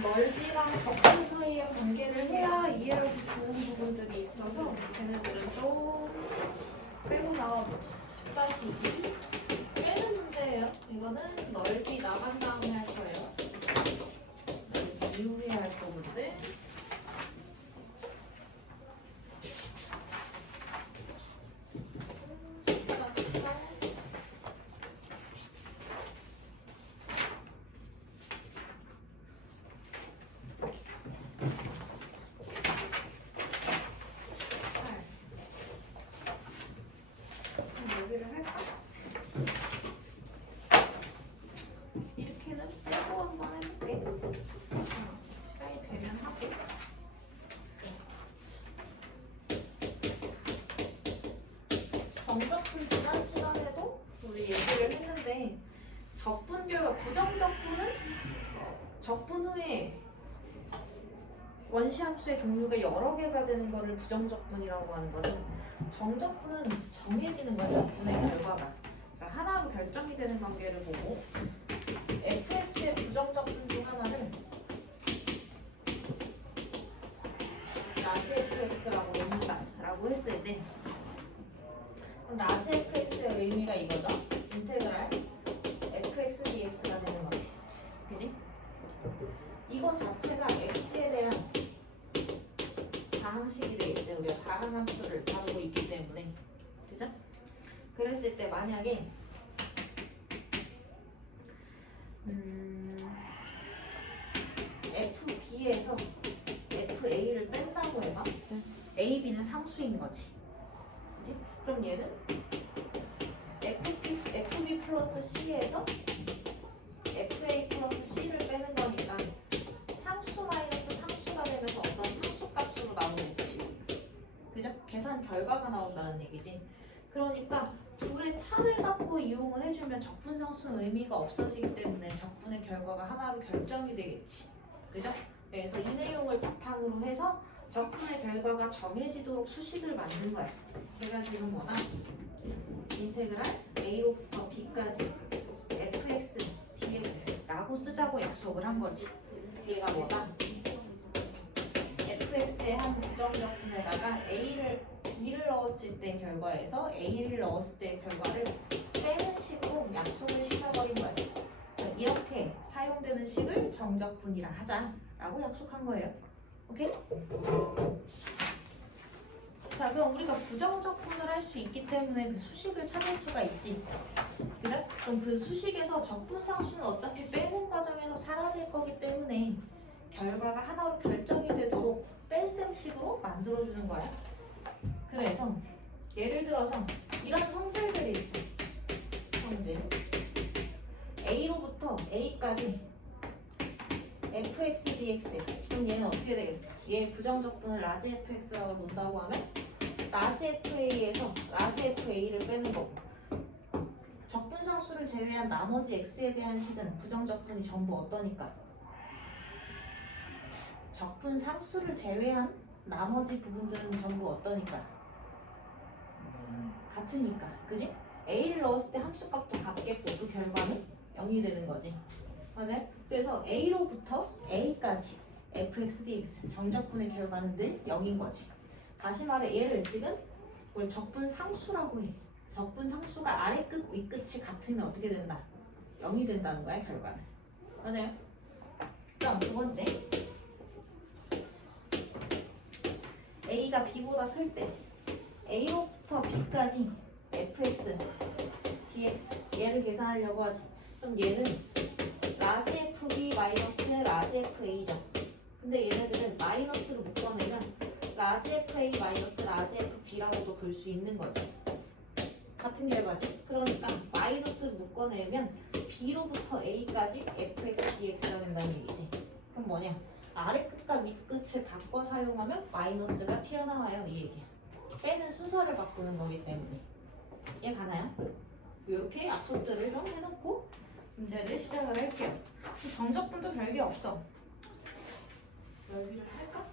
넓이랑 적분 사이의 관계를 해야 이해하기 좋은 부분들이 있어서 걔네들은 좀 빼고 나와보자. 10-2 빼는 문제예요. 이거는 넓이 나간 다음에 할 거예요. 이후에 할 부분들. 넓이를 할까? 이렇게는 빼고 한번 해볼게. 시간이 되면 하고. 정적분 지난 시간에도 우리 얘기를 했는데 적분 결과 부정적분은 적분 후에 원시함수의 종류가 여러 개가 되는 것을 부정적분이라고 하는 거죠. 정적분은 정해지는 거죠. 분의 결과가. 그래서 하나로 결정이 되는 관계를 보고 fx의 부정적분 중 하나는 라지 fx라고 봅니다. 라고 했을 때 그럼 라지 fx의 의미가 이거죠. 인테그랄 fx dx가 되는 거지. 그지? 이거 자체가 x에 대한 다항식이 되겠지. 우리가 다항함수를 다루고 있기 때문에. 그죠? 그랬을 때 만약에 FB에서 FA를 뺀다고 해봐. AB는 상수인 거지. 그치? 그럼 얘는 FB 플러스 C에서 FA 플러스 C를 빼는 거니까 상수 마이너스 상수가 되면서 어떤 상수값으로 나오겠지. 그죠? 계산 결과가 나온다는 얘기지. 그러니까 둘의 차를 갖고 이용을 해주면 적분상수는 의미가 없어지기 때문에 적분의 결과가 하나로 결정이 되겠지. 그죠? 그래서 이 내용을 바탕으로 해서 적분의 결과가 정해지도록 수식을 만든 거야. 걔가 지금 뭐다? 인테그랄 A로부터 B까지 fx dx라고 쓰자고 약속을 한 거지. 얘가 뭐다? fx의 한 부정적분에다가 b를 넣었을 때 결과에서 a를 넣었을 때 결과를 빼는 식으로 약속을 시켜버린 거예요. 이렇게 사용되는 식을 정적분이라 하자라고 약속한 거예요. 오케이? 자, 그럼 우리가 부정적분을 할 수 있기 때문에 그 수식을 찾을 수가 있지. 그래? 그럼 그 수식에서 적분상수는 어차피 빼는 과정에서 사라질 거기 때문에 결과가 하나로 결정이 되도록 뺄셈식으로 만들어주는 거야. 그래서 예를 들어서 이런 성질들이 있어. 성질 A로부터 A까지 fx dx. 그럼 얘는 어떻게 되겠어? 얘 부정적분을 라지 fx라고 논다고 하면 라지 fa에서 라지 fa를 빼는 거고 적분상수를 제외한 나머지 x에 대한 식은 부정적분이 전부 어떠니까? 적분상수를 제외한 나머지 부분들은 전부 어떠니까? 같으니까. 그지? a를 넣었을 때 함수값도 같겠고 그 결과는 0이 되는 거지. 맞아요? 그래서 A로부터 A까지 fx dx 정적분의 결과는 늘 0인 거지. 다시 말해 얘를 지금 우리 적분상수라고 해. 적분상수가 아래 끝, 위 끝이 같으면 어떻게 된다? 0이 된다는 거야 결과는. 맞아요? 그럼 두 번째 A가 B보다 클 때 A로부터 B까지 fx dx 얘를 계산하려고 하지. 그럼 얘는 라지 fb 마이너스 라지 fa죠. 근데 얘네들은 마이너스로 묶어내면 라지 fa 마이너스 라지 fb라고도 볼 수 있는 거지. 같은 결과지. 그러니까 마이너스로 묶어내면 b로부터 a까지 fx dx가 된다는 얘기지. 그럼 뭐냐? 아래 끝과 위 끝을 바꿔 사용하면 마이너스가 튀어나와요. 이 얘기야. 빼는 순서를 바꾸는 거기 때문에. 이해 가나요? 이렇게 약속들을 좀 해놓고 문제를 시작을 할게요. 정적분도 별게 없어. 넓이를 할까?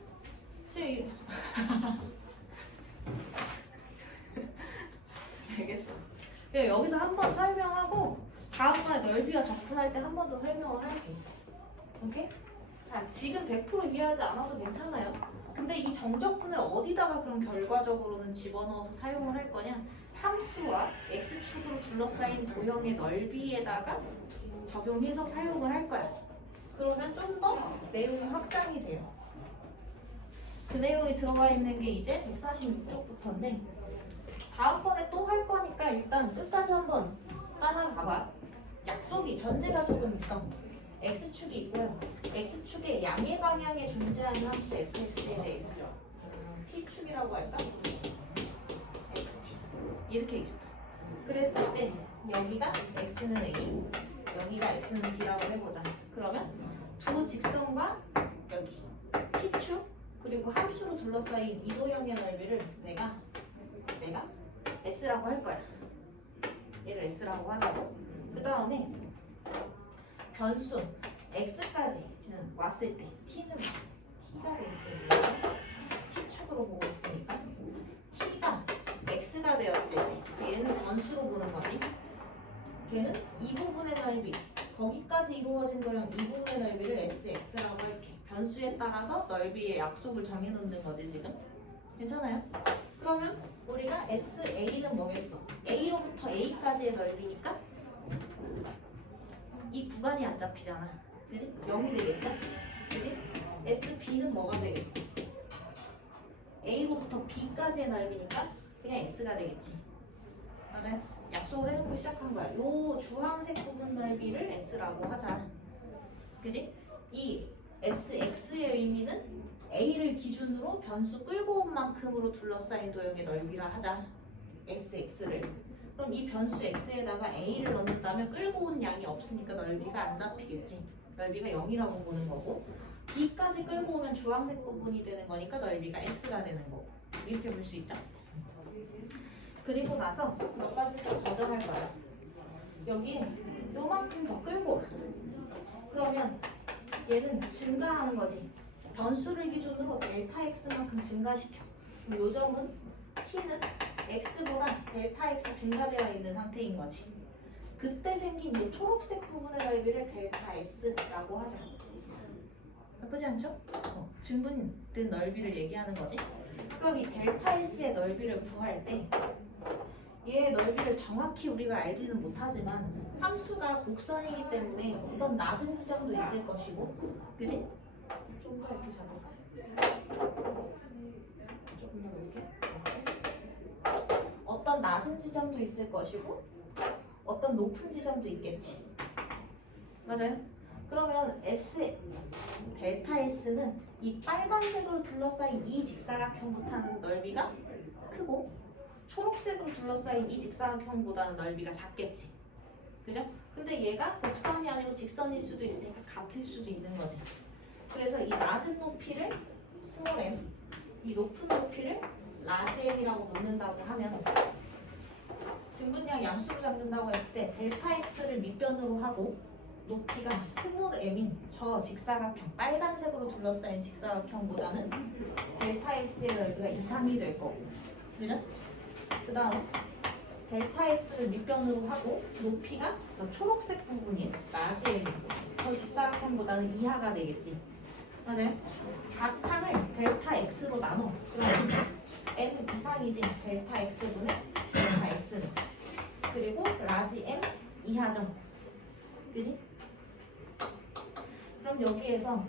지금 알겠어. 여기서 한번 설명하고 다음번에 넓이와 적분할 때 한 번 더 설명을 할게. 오케이? 자, 지금 100% 이해하지 않아도 괜찮아요. 근데 이 정적분을 어디다가 그럼 결과적으로는 집어넣어서 사용을 할 거냐? 함수와 x축으로 둘러싸인 도형의 넓이에다가 적용해서 사용을 할 거야. 그러면 좀 더 내용이 확장이 돼요. 그 내용이 들어가 있는 게 이제 146쪽부터인데 다음번에 또 할 거니까 일단 끝까지 한번 따라가봐. 약속이 전제가 조금 있어. x축이 있고요. x축의 양의 방향에 존재하는 함수 fx에 대해서 t축이라고 할까? ft 이렇게 있어. 그랬을 때 여기가 x는 a, 여기가 x는 b라고 해보자. 그러면 두 직선과 여기 t축 그리고 함수로 둘러싸인 이도형의 넓이를 내가 s라고 할 거야. 얘를 s라고 하자고. 그 다음에 변수 x까지는 왔을 때 t는 t가 될지 t축으로 보고 있으니까 t가 x가 되었을 때 얘는 변수로 보는 거지. 걔는 이 부분의 넓이 거기까지 이루어진 도형 이 부분의 넓이를 sx라고 할게. 변수에 따라서 넓이의 약속을 정해놓는 거지 지금. 괜찮아요? 그러면 우리가 SA는 뭐겠어? A로부터 A까지의 넓이니까 이 구간이 안 잡히잖아. 그지? 0이 되겠죠? 그지? SB는 뭐가 되겠어? A로부터 B까지의 넓이니까 그냥 S가 되겠지. 맞아요? 약속을 해놓고 시작한 거야. 요 주황색 부분 넓이를 S라고 하자. 그지? 이 SX의 의미는 A를 기준으로 변수 끌고 온 만큼으로 둘러싸인 도형의 넓이라 하자. SX를. 그럼 이 변수 X에다가 A를 넣는다면 끌고 온 양이 없으니까 넓이가 안 잡히겠지. 넓이가 0이라고 보는 거고 B까지 끌고 오면 주황색 부분이 되는 거니까 넓이가 S가 되는 거고 이렇게 볼 수 있죠. 그리고 나서 몇 가지 또 더정할 거야. 여기에 요만큼 더 끌고 와. 그러면 얘는 증가하는 거지. 변수를 기준으로 델타 x만큼 증가시켜. 그럼 요 점은 t는 x보다 델타 x 증가되어 있는 상태인 거지. 그때 생긴 이 초록색 부분의 넓이를 델타 s라고 하자. 나쁘지 않죠? 증분된 넓이를 얘기하는 거지. 그럼 이 델타 s의 넓이를 구할 때 얘의 넓이를 정확히 우리가 알지는 못하지만 함수가 곡선이기 때문에 어떤 낮은 지점도 있을 것이고, 그지? 좀 더 이렇게 잡을까? 조금 더 이렇게. 어떤 낮은 지점도 있을 것이고, 어떤 높은 지점도 있겠지. 맞아요? 그러면 델타 S는 이 빨간색으로 둘러싸인 이 직사각형보다는 넓이가 크고 초록색으로 둘러싸인 이 직사각형보다는 넓이가 작겠지. 그죠? 근데 얘가 곡선이 아니고 직선일 수도 있으니까 같을 수도 있는 거지. 그래서 이 낮은 높이를 스몰 m, 이 높은 높이를 라지 m이라고 놓는다고 하면 증분량 양수로 잡는다고 했을 때 델타 x를 밑변으로 하고 높이가 스몰 m인 저 직사각형, 빨간색으로 둘러싸인 직사각형보다는 델타 x의 넓이가 이상이 될 거고, 그죠? 그 다음 델타 x를 밑변으로 하고 높이가 저 초록색 부분인 라지 m인 저 직사각형보다는 이하가 되겠지. 맞아요? 각 칸을 델타 x로 나눠. 그러면 m 이상이지 델타 x분의 델타 s는. 그리고 라지 m 이하죠. 그지? 그럼 여기에서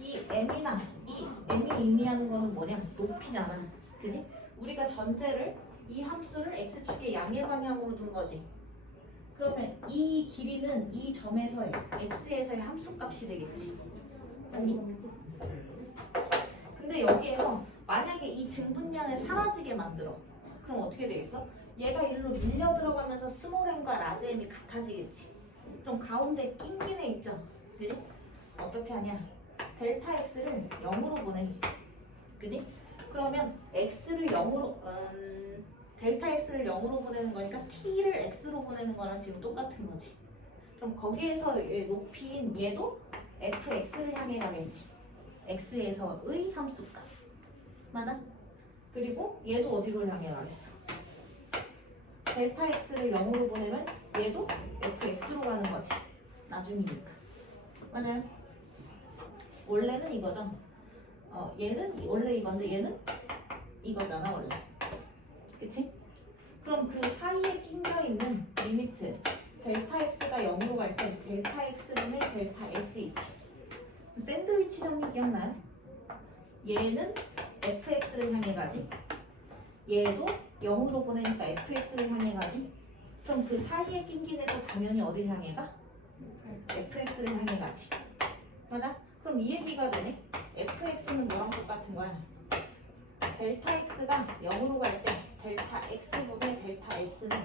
이 m이나 이 m이 의미하는 거는 뭐냐? 높이잖아. 그지? 우리가 전체를 이 함수를 x축의 양의 방향으로 둔 거지. 그러면 이 길이는 이 점에서의 x에서의 함수값이 되겠지. 아니? 근데 여기에서 만약에 이 증분량을 사라지게 만들어. 그럼 어떻게 되겠어? 얘가 일로 밀려 들어가면서 스몰 m과 라지 m이 같아지겠지. 그럼 가운데 낀긴 애 있죠? 그지? 어떻게 하냐? 델타 x를 0으로 보내. 그지? 그러면 x를 0으로 델타 x를 0으로 보내는 거니까 t를 x로 보내는 거랑 지금 똑같은 거지. 그럼 거기에서 높이인 얘도 fx를 향해 가겠지. x에서의 함수값. 맞아? 그리고 얘도 어디로 향해 가겠어? 델타 x를 0으로 보내면 얘도 fx로 가는 거지. 나중이니까. 맞아요? 원래는 이거죠. 얘는 원래 이건데 얘는 이거잖아 원래. 그치? 그럼 그 사이에 낀가 있는 리미트 델타 x가 0으로 갈 때 델타 x분의 델타 sh. 샌드위치 정리 기억나요? 얘는 fx를 향해 가지. 얘도 0으로 보내니까 fx를 향해 가지. 그럼 그 사이에 낀 애도 당연히 어딜 향해 가? fx를 향해 가지. 맞아? 그럼 이 얘기가 되네. fx는 뭐랑 똑같은 거야? 델타 x가 0으로 갈 때 델타 x분의 델타 s는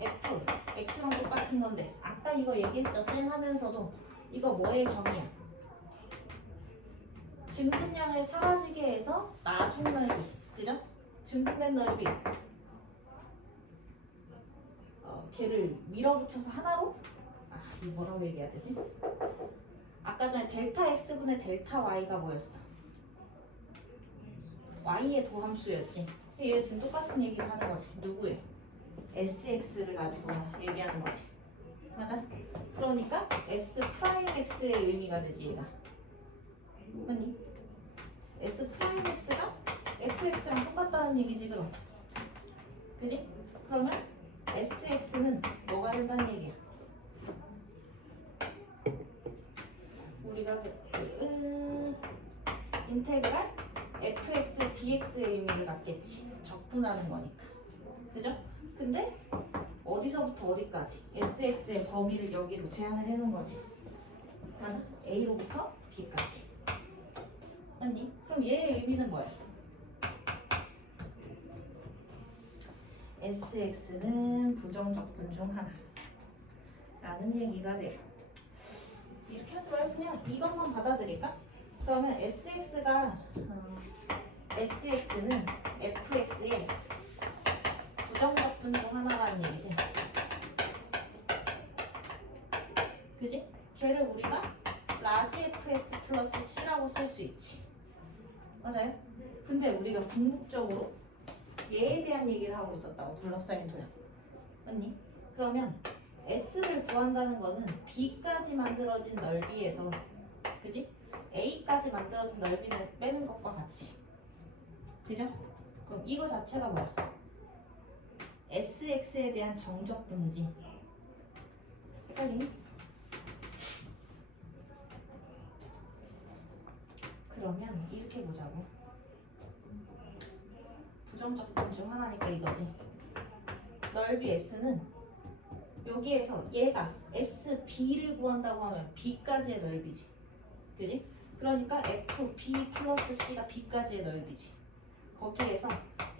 f, x랑 똑같은 건데 아까 이거 얘기했죠? 쌤 하면서도 이거 뭐의 정의야? 증분량을 사라지게 해서 나중 넓이, 그죠? 증분된 넓이 걔를 밀어붙여서 하나로? 이거 뭐라고 얘기해야 되지? 아까 전에 델타 x분의 델타 y가 뭐였어? y의 도함수였지. 얘 지금 똑같은 얘기를 하는 거지. 누구의? sx를 가지고 얘기하는 거지. 맞아? 그러니까 s 프라임 x의 의미가 되지 얘가. 맞니? s 프라임 x가 fx랑 똑같다는 얘기지 그럼. 그지? 그러면 sx는 뭐가 된다는 얘기야? 우리가 인테그랄 fx dx의 의미를 갖겠지. 적분하는 거니까. 그죠? 근데 어디서부터 어디까지? sx의 범위를 여기로 제한을 해놓은 거지. 맞아? a로부터 b까지. 맞니? 그럼 얘의 의미는 뭐야? sx는 부정적분 중 하나 라는 얘기가 돼요. 이렇게 하지 말고 그냥 이것만 받아들일까? 그러면 sx는 fx의 부정적분 중 하나라는 얘기지. 그지? 걔를 우리가 라지 fx 플러스 c라고 쓸 수 있지. 맞아요? 근데 우리가 궁극적으로 얘에 대한 얘기를 하고 있었다고. 둘러싸인 도형. 맞니? 그러면 S를 구한다는 거는 B까지 만들어진 넓이에서, 그지? A까지 만들어진 넓이를 빼는 것과 같이. 그죠? 그럼 이거 자체가 뭐야? SX에 대한 정적분이지. 헷갈리니? 그러면 이렇게 보자고. 부정적분 중 하나니까 이거지. 넓이 S는 여기에서 얘가 SB를 구한다고 하면 B까지의 넓이지. 그지? 그러니까 FB 플러스 C가 B까지의 넓이지. 거기에서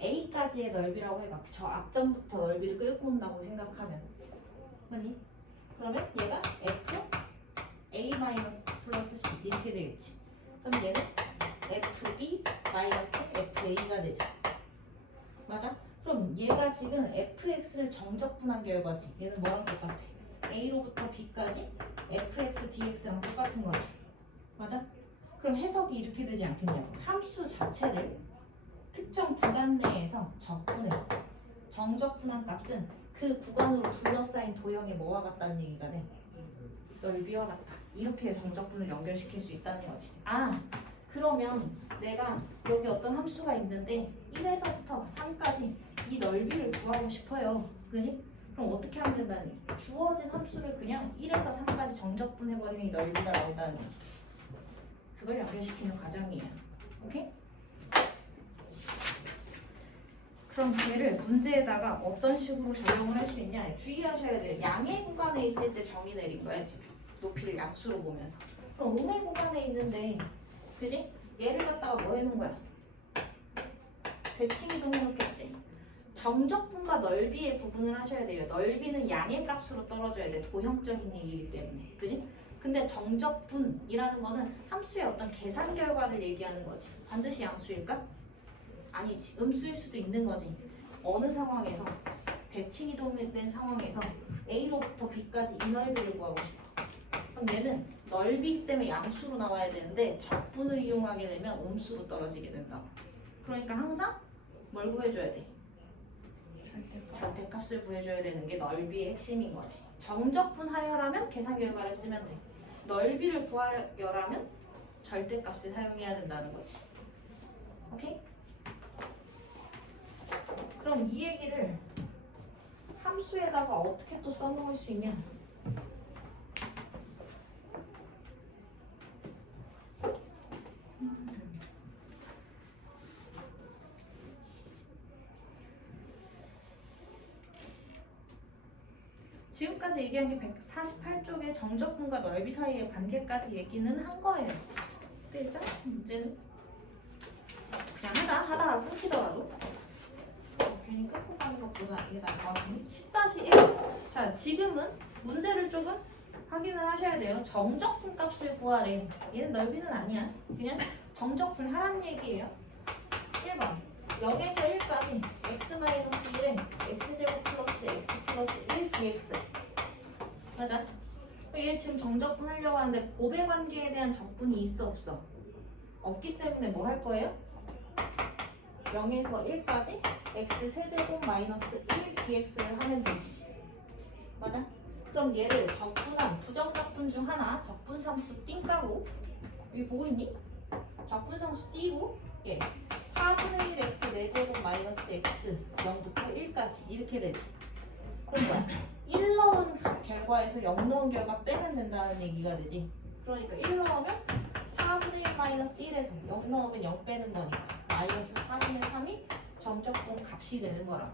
A까지의 넓이라고 해봐. 저 앞전부터 넓이를 끌고 온다고 생각하면. 맞니? 그러면 얘가 F A 마이너스 플러스 C 이렇게 되겠지. 그럼 얘는 FB 마이너스 FA가 되죠. 맞아? 그럼 얘가 지금 fx를 정적분한 결과지. 얘는 뭐랑 똑같아? a로부터 b까지 fx dx랑 똑같은 거지. 맞아? 그럼 해석이 이렇게 되지 않겠냐고. 함수 자체를 특정 구간 내에서 적분해. 정적분한 값은 그 구간으로 둘러싸인 도형의 뭐와 같다는 얘기가 돼? 넓이와 같다. 이렇게 정적분을 연결시킬 수 있다는 거지. 그러면 내가 여기 어떤 함수가 있는데 1에서부터 3까지 이 넓이를 구하고 싶어요. 그지? 그럼 어떻게 하면 된다는 얘기? 주어진 함수를 그냥 1에서 3까지 정적분해버리면 이 넓이가 나온다는 얘기지. 그걸 연결시키는 과정이에요. 오케이? 그럼 걔를 문제에다가 어떤 식으로 적용을 할 수 있냐? 주의하셔야 돼요. 양의 구간에 있을 때 정의 내린 거야 지금. 높이를 약수로 보면서. 그럼 음의 구간에 있는데, 그지? 얘를 갖다가 뭐 해놓은 거야? 대칭이동 해놓겠지. 정적분과 넓이의 구분을 하셔야 돼요. 넓이는 양의 값으로 떨어져야 돼. 도형적인 얘기이기 때문에. 그지? 근데 정적분이라는 거는 함수의 어떤 계산 결과를 얘기하는 거지. 반드시 양수일까? 아니지. 음수일 수도 있는 거지. 어느 상황에서 대칭이동된 상황에서 A로부터 B까지 이 넓이를 구하고 싶어. 그럼 얘는 넓이기 때문에 양수로 나와야 되는데 적분을 이용하게 되면 음수로 떨어지게 된다. 그러니까 항상 뭘 구해줘야 돼? 절대값을 구해줘야 되는 게 넓이의 핵심인 거지. 정적분 하여라면 계산 결과를 쓰면 돼. 넓이를 구하여라면 절대값을 사용해야 된다는 거지. 오케이? 그럼 이 얘기를 함수에다가 어떻게 또 써먹을 수 있냐? 지금까지 얘기한 게 148쪽의 정적분과 넓이 사이의 관계까지 얘기는 한 거예요. 근데 일단 문제는 그냥 하다가 끊기더라도 괜히 끊고 가는 것보다 이게 나을 것 같으니 10-1. 자, 지금은 문제를 조금 확인을 하셔야 돼요. 정적분 값을 구하래. 얘는 넓이는 아니야. 그냥 정적분 하라는 얘기예요. 1번 0에서 1까지 x-1에 x제곱 플러스 x 플러스 1 dx. 맞아? 얘 지금 정적분 하려고 하는데 곱의 관계에 대한 적분이 있어 없어? 없기 때문에 뭐 할 거예요? 0에서 1까지 x 세제곱 마이너스 1 dx를 하면 되지. 맞아? 그럼 얘를 적분한 부정적분 중 하나 적분상수 띵 까고 여기 보고 있니? 적분상수 띄고 예 4분의 1 x 4제곱 마이너스 x 0부터 1까지 이렇게 되지. 그럼 뭐야? 1 넣은 결과에서 0 넣은 결과 빼면 된다는 얘기가 되지. 그러니까 1 넣으면 4분의 1 마이너스 1에서 0 넣으면 0 빼는 거니까 마이너스 4분의 3이 정적분 값이 되는 거라.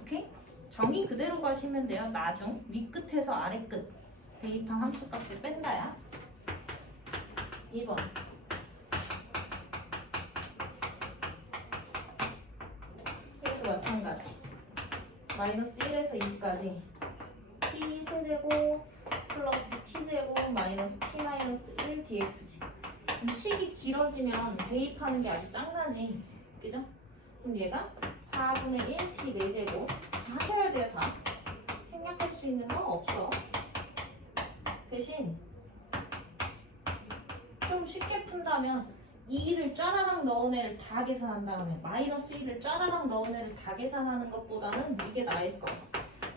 오케이? 정의 그대로 가시면 돼요. 나중 위끝에서 아래끝 대입한 함수값을 뺀다야. 2번 이것도 마찬가지. 마이너스 1에서 2까지 t 세제곱 플러스 t제곱 마이너스 t 마이너스 1 dx지. 그럼 식이 길어지면 대입하는 게 아주 짱나지. 그죠? 그럼 얘가 4분의 1t 4제곱 하셔야 돼요. 다 생략할 수 있는 건 없어. 대신 좀 쉽게 푼다면 2를 짜라랑 넣은 애를 다 계산한 다음에 마이너스 1을 짜라랑 넣은 애를 다 계산하는 것보다는 이게 나을 거야.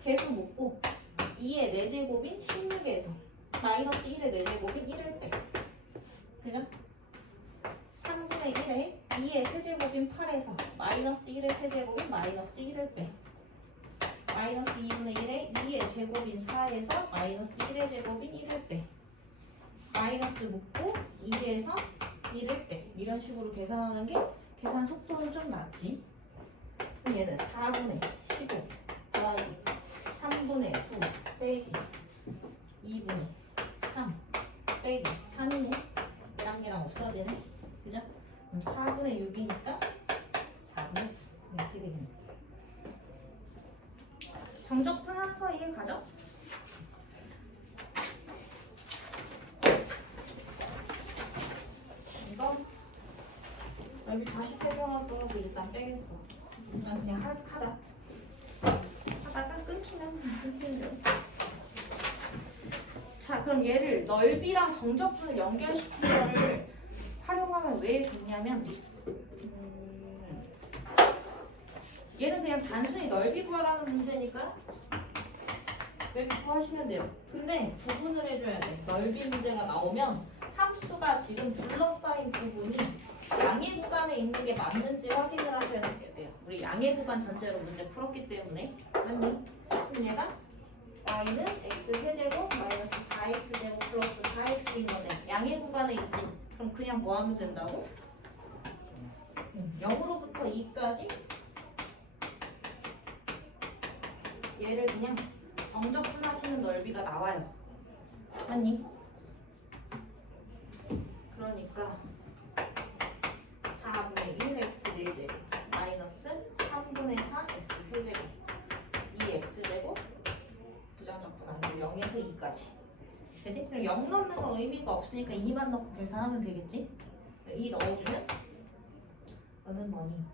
계속 묻고 2의 4제곱인 16에서 마이너스 1의 4제곱인 1을 빼. 그죠? 3분의 1에 2의 세제곱인 8에서 마이너스 1의 세제곱인 마이너스 1을 빼. 마이너스 2분의 1에 2의 제곱인 4에서 마이너스 1의 제곱인 1을 빼. 마이너스 묶고 2에서 1을 빼. 이런 식으로 계산하는 게 계산 속도는 좀 낮지. 그럼 얘는 4분의 15 더하기 3분의 9 빼기 2분의 3 빼기 3이네. 얘랑 얘랑 없어지네. 그죠? 그럼 4분의 6이니까 4분의 9 이렇게 되겠네. 정적분 하는 거 이해 가죠? 이거 여기 다시 설명하도록 일단 빼겠어. 일단 그냥 하자. 하다가 끊기는 대로. 자, 그럼 얘를 넓이랑 정적분을 연결시킨 거를 활용하면 왜 좋냐면 얘는 그냥 단순히 넓이 구하라는 문제니까 넓이 구하시면 돼요. 근데 구분을 해줘야 돼. 넓이 문제가 나오면 함수가 지금 둘러싸인 부분이 양의 구간에 있는 게 맞는지 확인을 하셔야 돼요. 우리 양의 구간 전제로 문제 풀었기 때문에. 맞니? 그럼 얘가 y는 x 세제곱 마이너스 4x 제곱 플러스 4x인 거네. 양의 구간에 있지. 그럼 그냥 뭐 하면 된다고? 0으로부터 2까지 얘를 그냥 정적분하시는 넓이가 나와요. 맞니? 그러니까 4분의 1x 4제곱 마이너스 3분의 4x 세제곱 2x제곱 부정적분 아니고 0에서 2까지. 그치? 그럼 0 넣는 건 의미가 없으니까 2만 넣고 계산하면 되겠지? 2 넣어주면 너는 뭐니?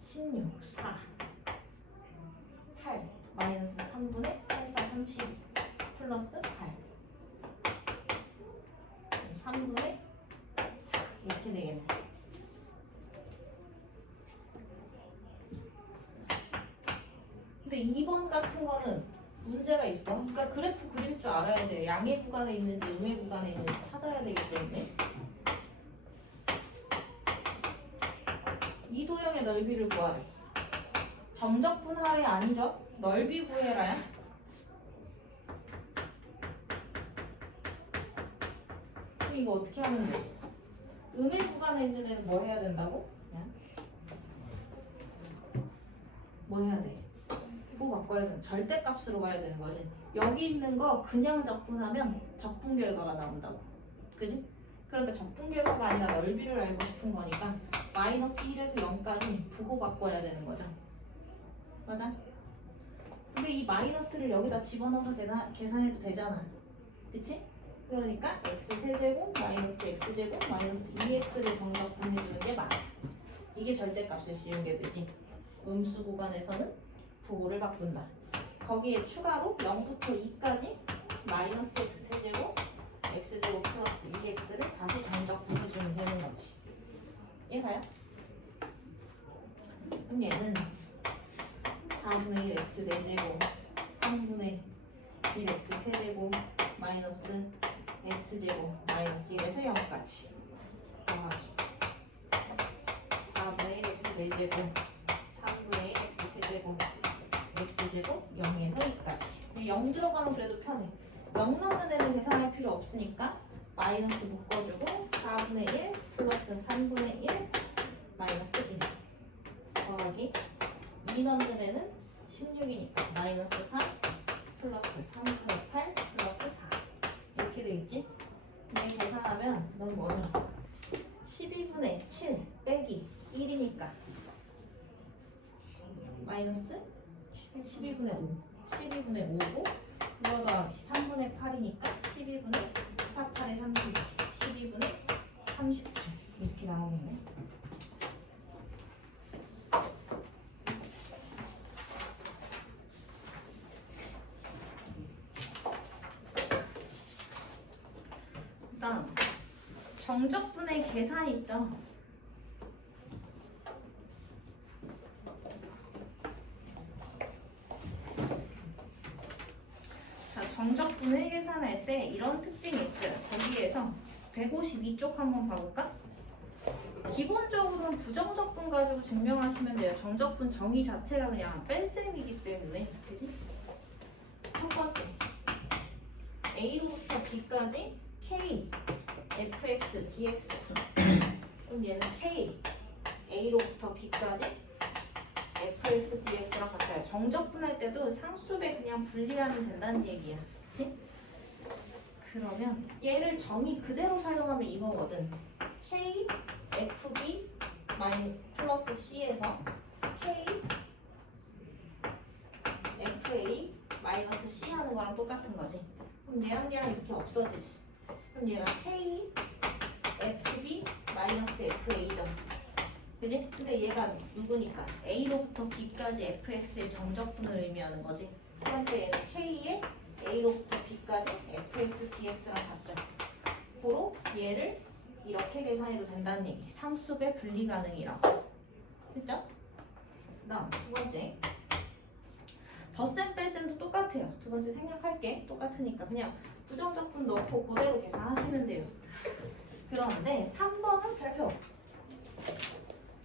16, 4 8 마이너스 3분의 8, 4, 30 플러스 8 3분의 4 이렇게 되겠네. 근데 2번 같은 거는 문제가 있어. 그러니까 그래프 그릴 줄 알아야 돼. 양의 구간에 있는지 음의 구간에 있는지 찾아야 되기 때문에 이 도형의 넓이를 구하래. 정적분 하래 아니죠? 넓이 구해라야. 그럼 이거 어떻게 하면 돼? 음의 구간에 있는 애는 뭐 해야 된다고? 그냥 뭐 해야 돼? 뭐 바꿔야 돼? 절대값으로 가야 되는 거지. 여기 있는 거 그냥 적분하면 적분 결과가 나온다고. 그지? 그러니까 적분 결과가 아니라 넓이를 알고 싶은 거니까 마이너스 1에서 0까지 부호 바꿔야 되는 거죠. 맞아? 근데 이 마이너스를 여기다 집어넣어서 계산해도 되잖아. 그치? 그러니까 x세제곱 마이너스 x제곱 마이너스 2x를 정적분해주는 게 맞아. 이게 절대값을 씌운 게 되지. 음수 구간에서는 부호를 바꾼다. 거기에 추가로 0부터 2까지 마이너스 x세제곱 x제곱 플러스 2x를 다시 정적분해주면 되는 거지. 이해가요? 그럼 얘는 4분의 1 x 4제곱 3분의 1 x 세제곱 마이너스 x제곱 마이너스 1에서 0까지 더하기 4분의 1 x 4제곱 3분의 1 x 세제곱 x제곱 0에서 2까지 0 들어가면 그래도 편해. 0 넣는 애는 계산할 필요 없으니까 마이너스 묶어주고 4분의 1 플러스 3분의 1 마이너스 1 더하기 2 넣는 애는 16이니까 마이너스 3 플러스 3분의 8 플러스 4 이렇게 되겠지? 근데 계산하면 넌 뭐니? 12분의 7 빼기 1이니까 마이너스 12분의 5 12분의 5고 이거 더하기 3분의 8이니까 12분의 4, 8에 30 12분의 37 이렇게 나오겠네. 그다음 정적분의 계산 있죠? 자, 정적분을 계산할 때 이런 특징이 있어요. 거기에서 152쪽 한번 봐볼까? 기본적으로는 부정적분 가지고 증명하시면 돼요. 정적분 정의 자체가 그냥 뺄셈이기 때문에. 그지? 첫 번째 A로부터 B까지 K fx dx 그럼 얘는 K A로부터 B까지 fx dx랑 같아요. 정적분할 때도 상수배 그냥 분리하면 된다는 얘기야. 그치? 그러면 얘를 정의 그대로 사용하면 이거거든. K fb 플러스 c에서 K fa 마이너스 c 하는 거랑 똑같은 거지. 그럼 얘랑 이렇게 없어지지. 그럼 얘가 K fb 마이너스 fa죠. 그지? 근데 얘가 누구니까? A로부터 B까지 fx의 정적분을 의미하는 거지. 두 번째 얘는 K의 A로부터 B까지 fx dx랑 같죠. 고로 얘를 이렇게 계산해도 된다는 얘기. 상수배 분리 가능이라고. 됐죠? 그다음 두 번째 덧셈 뺄셈도 똑같아요. 두 번째 생략할게. 똑같으니까 그냥 부정적분 넣고 그대로 계산하시면 돼요. 그런데 3번은 별표.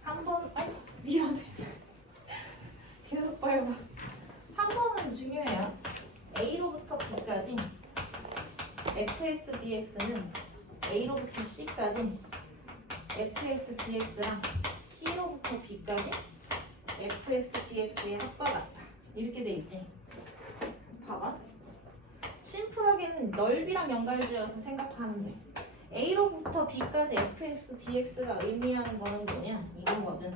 3번 아이고 미안해. 계속 밟아. 3번은 중요해요. A로부터 B까지 fx dx는 A로부터 C까지 fx dx랑 C로부터 B까지 fx dx의 합과 같다. 이렇게 돼 있지. 봐봐. 심플하게는 넓이랑 연관지어서 생각하면 돼. A로부터 B까지 fx dx가 의미하는 거는 뭐냐? 이거거든.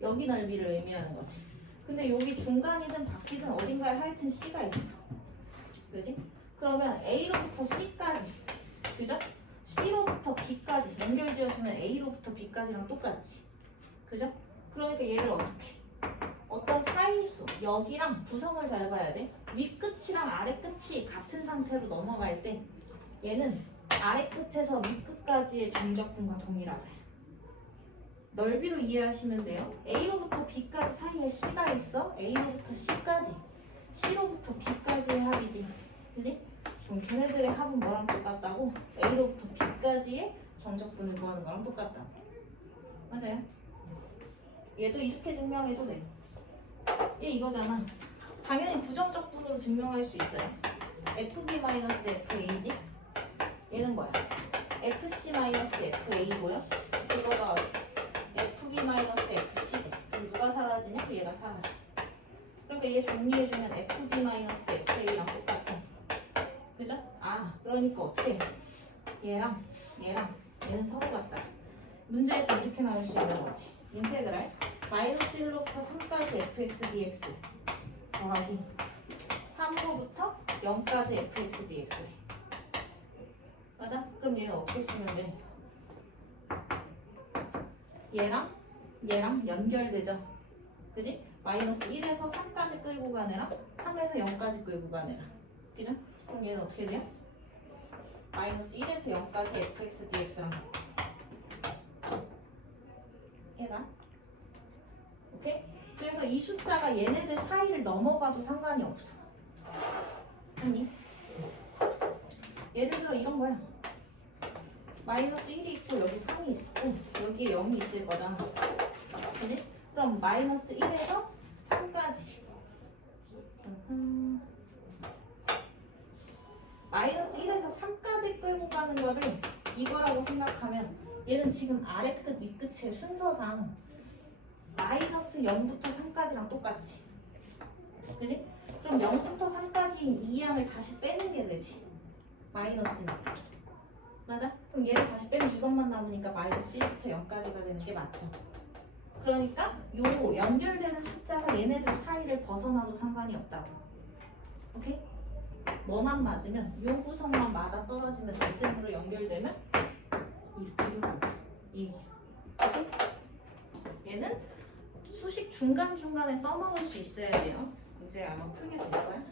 여기 넓이를 의미하는 거지. 근데 여기 중간이든 바퀴든 어딘가에 하여튼 C가 있어. 그지? 그러면 A로부터 C까지, 그죠? C로부터 B까지 연결지어주면 A로부터 B까지랑 똑같지. 그죠? 그러니까 얘를 어떻게? 어떤 사이수, 여기랑 구성을 잘 봐야 돼. 위 끝이랑 아래 끝이 같은 상태로 넘어갈 때 얘는 아래 끝에서 위 끝까지의 정적분과 동일하다. 넓이로 이해하시면 돼요. A로부터 B까지 사이에 C가 있어. A로부터 C까지. C로부터 B까지의 합이지. 그지? 그럼 걔네들의 합은 뭐랑 똑같다고? A로부터 B까지의 정적분을 구하는 거랑 똑같다. 맞아요? 얘도 이렇게 증명해도 돼. 얘 이거잖아. 당연히 부정적분으로 증명할 수 있어요. FB-FA지? 얘는 뭐야? FC-FA고요. 그거가 FB-FC지. 그럼 누가 사라지냐? 얘가 사라져. 그러니까 얘 정리해주면 FB-FA랑 똑같지. 그죠? 아, 그러니까 어떻게 해? 얘랑 얘는 서로 같다. 문제에서 이렇게 나올 수 있는 거지. 인테그랄 마이너스 1로부터 3까지 fx dx 더하기 3로부터 0까지 fx dx. 맞아? 그럼 얘는 어떻게 쓰면 돼? 얘랑 연결되죠? 그지? 마이너스 1에서 3까지 끌고 가네랑 3에서 0까지 끌고 가네랑. 그죠? 그럼 얘는 어떻게 돼요? 마이너스 1에서 0까지 fx dx랑 얘가. 오케이? 그래서 이 숫자가 얘네들 사이를 넘어가도 상관이 없어. 아니? 예를 들어 이런 거야. 마이너스 1이 있고 여기 3이 있고 여기에 0이 있을 거다. 그지? 그럼 마이너스 1에서 3까지. 마이너스 1에서 3까지 끌고 가는 거를 이거라고 생각하면 얘는 지금 아래 끝, 위 끝의 순서상 마이너스 0부터 3까지랑 똑같지. 그지? 그럼 0부터 3까지인 이 양을 다시 빼는 게 되지. 마이너스니까. 맞아? 그럼 얘를 다시 빼면 이것만 남으니까 마이너스 1부터 0까지가 되는 게 맞죠. 그러니까 요 연결되는 숫자가 얘네들 사이를 벗어나도 상관이 없다고. 오케이? 뭐만 맞으면 요 구성만 맞아 떨어지면 덧셈으로 연결되면 이게. 얘는 수식 중간중간에 써먹을 수 있어야 돼요. 이제 아마 풀게 될 거야.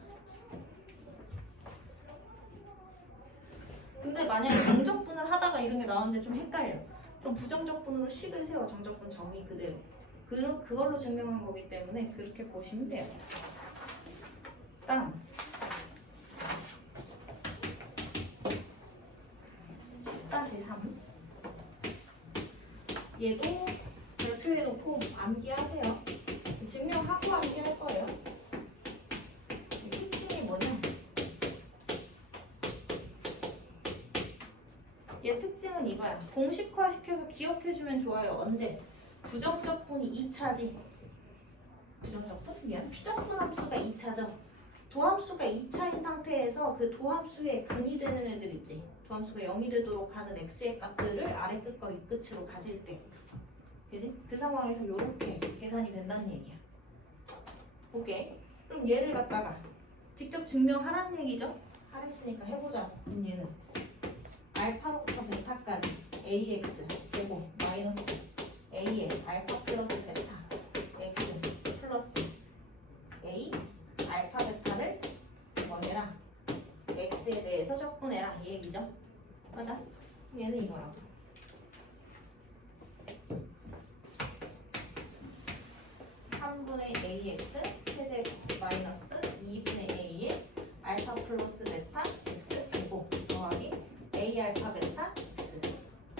근데 만약에 정적분을 하다가 이런 게 나오는데 좀 헷갈려. 그럼 부정적분으로 식을 세워. 정적분 정의 그대로. 그걸로 증명한 거기 때문에 그렇게 보시면 돼요. 다음 10-3 얘도 별표해놓고 암기하세요. 증명하고 암기할 거예요. 특징이 뭐냐? 얘 특징은 이거야. 공식화시켜서 기억해주면 좋아요. 언제? 부정적분이 2차지. 부정적분? 미안. 피적분 함수가 2차죠. 도함수가 2차인 상태에서 그 도함수의 근이 되는 애들 있지. 도함수가 0이 되도록 하는 x의 값들을 아래 끝과 위 끝으로 가질 때. 그지? 그 상황에서 이렇게 계산이 된다는 얘기야. 오케이. 그럼 얘를 갖다가 직접 증명하라는 얘기죠? 하랬으니까 해보자. 그럼 얘는 알파로부터 베타까지 ax 제곱 마이너스 a의 알파 플러스 베타 x 플러스 a 알파 베타를 뭐해라? x에 대해서 적분해라 이 얘기죠. 맞아? 얘는 이거라고. ax 세제곱 마이너스 2분의 a의 알파 플러스 베타 x 제곱 더하기 a 알파 베타 x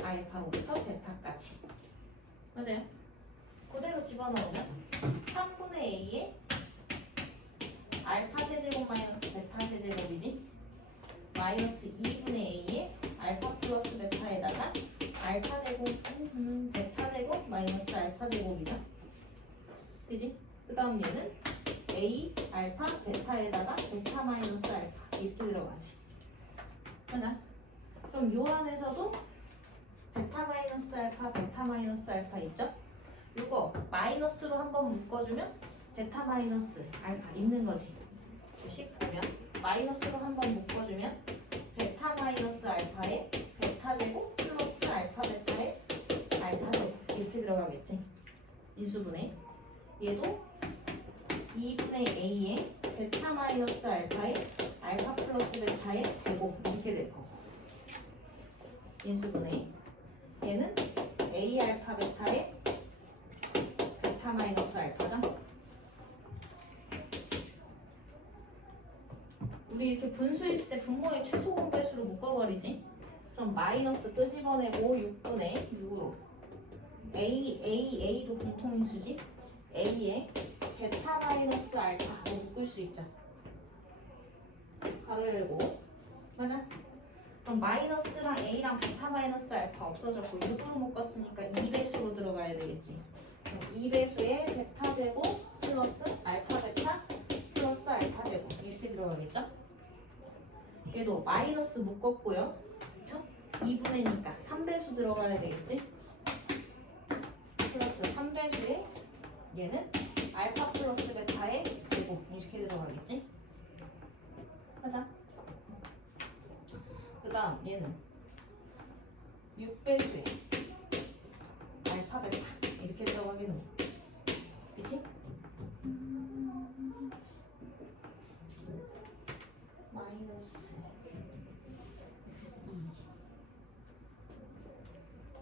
알파로부터 베타까지. 맞아요? 그대로 집어넣으면 3분의 a의 알파 세제곱 마이너스 베타 세제곱이지 마이너스 2분의 a의 알파 플러스 베타에다가 알파 제곱 베타 제곱 마이너스 알파 제곱이죠. 그지? 그 다음 얘는 a 알파 베타에다가 베타 마이너스 알파 이렇게 들어가지. 맞아? 그럼 요 안에서도 베타 마이너스 알파 베타 마이너스 알파 있죠? 요거 마이너스로 한번 묶어주면 베타 마이너스 알파 있는 거지. 식 보면 마이너스로 한번 묶어주면 베타 마이너스 알파에 베타 제곱 플러스 알파 베타에 알파 제곱 이렇게 들어가겠지. 인수분해. 얘도 2분의 a의 베타 마이너스 알파에 알파 플러스 베타의 제곱 이렇게 될 거고. 인수분해. 얘는 a 알파 베타에 베타 마이너스 알파죠? 우리 이렇게 분수했을 때 분모의 최소 공배수로 묶어버리지? 그럼 마이너스 끄집어내고 6분의 6으로 A도 공통인수지? A에 베타 마이너스 알파로 묶을 수 있죠. 가로 열고 맞아? 그럼 마이너스랑 A랑 베타 마이너스 알파 없어졌고 6으로 묶었으니까 2배수로 들어가야 되겠지. 2배수에 베타 제곱 플러스 알파 베타 플러스 알파 제곱 이렇게 들어가겠죠? 얘도 마이너스 묶었고요. 그쵸? 2분의니까 3배수 들어가야 되겠지? 플러스 3배수에 얘는 알파 플러스 베타의 제곱 이렇게 들어가겠지? 하자. 그 다음 얘는 6배수에 알파 베타 이렇게 들어가겠네. 그치? 마이너스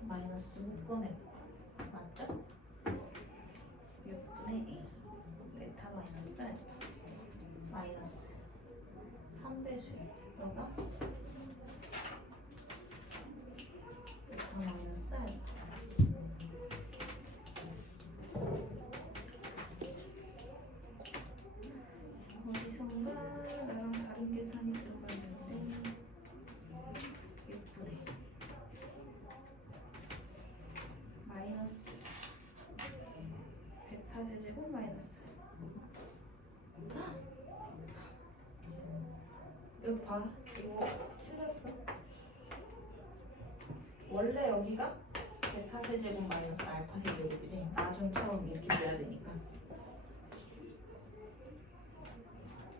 2 마이너스 묶어냈고 맞죠? 6분의 A 베타 마이너스 알파 마이너스 3배수에 너가 베타 마이너스 알파 어디선가 나랑 다른 계산이 들어갔는데 6분의 마이너스 베타 세제곱 마이너스 여기 봐 이거 틀렸어 원래 여기가 베타 세제곱 마이너스 알파 세제곱이지 나중처럼 이렇게 돼야 되니까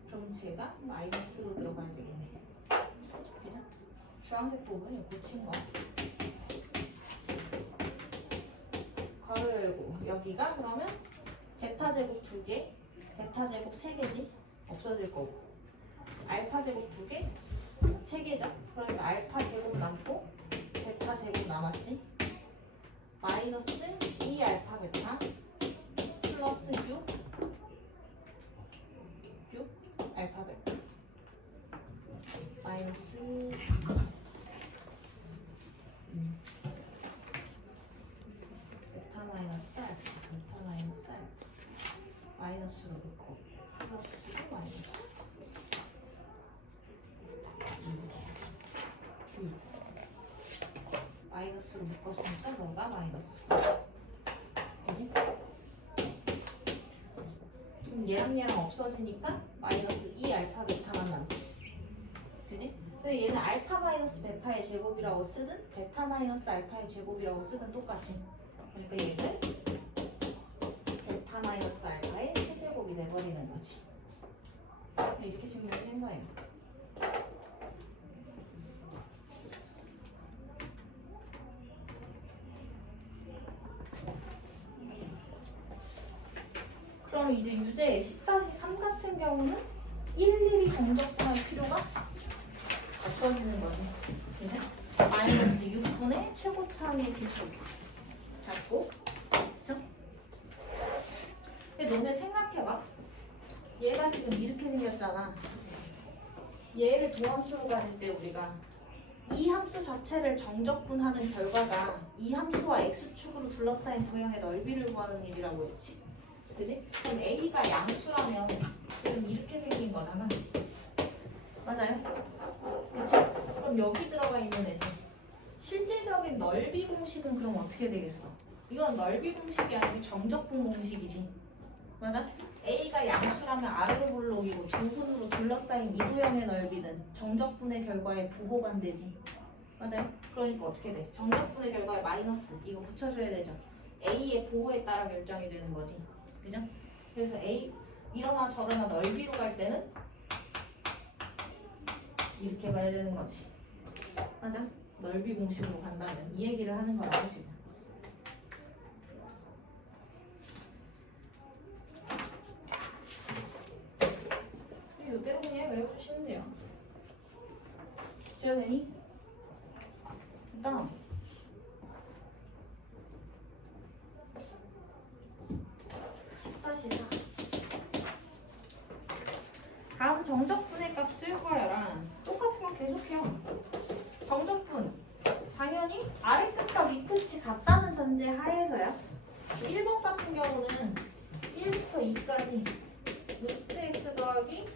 그럼 제가 마이너스로 들어가야 되겠네. 그죠? 주황색 부분이 고친 거. 괄호 열고 여기가 그러면 베타 제곱 2개, 베타 제곱 3개지 없어질 거고 알파 제곱 2개, 3개죠. 그러니까 알파 제곱 남고 베타 제곱 남았지. 마이너스 2 알파 베타 플러스 6 알파 베타 마이너스 베타 마이너스 알파 베타 마이너스 알파 마이너스로 넣고 플러스로 마이너스 마이너스로 묶었으니까 뭔가 마이너스 그지? 그럼 얘랑 없어지니까 마이너스 2 알파 베타만 남지 그지? 근데 얘는 알파 마이너스 베타의 제곱이라고 쓰든 베타 마이너스 알파의 제곱이라고 쓰든 똑같지 그러니까 얘는 베타 마이너스 알파의 세제곱이 돼버리는 거지 이렇게 증명된 거예요 그럼 이제 유제 10-3 같은 경우는 일일이 정적분할 필요가 없어지는 거지. 그래? 마이너스 6분의 최고차항의 기출 잡고 그쵸? 근데 너네 생각해봐. 얘가 지금 이렇게 생겼잖아. 얘를 도함수로 가질 때 우리가 이 함수 자체를 정적분하는 결과가 이 함수와 x축으로 둘러싸인 도형의 넓이를 구하는 일이라고 했지. 그지? 그럼 A가 양수라면 지금 이렇게 생긴 거잖아. 맞아요? 그치? 그럼 여기 들어가 있는 애지. 실질적인 넓이 공식은 그럼 어떻게 되겠어? 이건 넓이 공식이 아니고 정적분 공식이지. 맞아? A가 양수라면 아래로 볼록이고 두 분으로 둘러싸인 이 도형의 넓이는 정적분의 결과에 부호반대지. 맞아요? 그러니까 어떻게 돼? 정적분의 결과에 마이너스 이거 붙여줘야 되죠. A의 부호에 따라 결정이 되는 거지. 그죠? 그래서 A 이러나 저러나 넓이로 갈 때는 이렇게 가야 되는 거지. 맞아? 넓이 공식으로 간다면 이 얘기를 하는 거라고 지금. 이대로 그냥 외워주시면 돼요. 지어내니? 그다음 정적분의 값을 구하여라. 똑같은 건 계속해요. 정적분 당연히 아래 끝과 위 끝이 같다는 전제 하에서야. 1번 같은 경우는 1부터 2까지 루트 x 더하기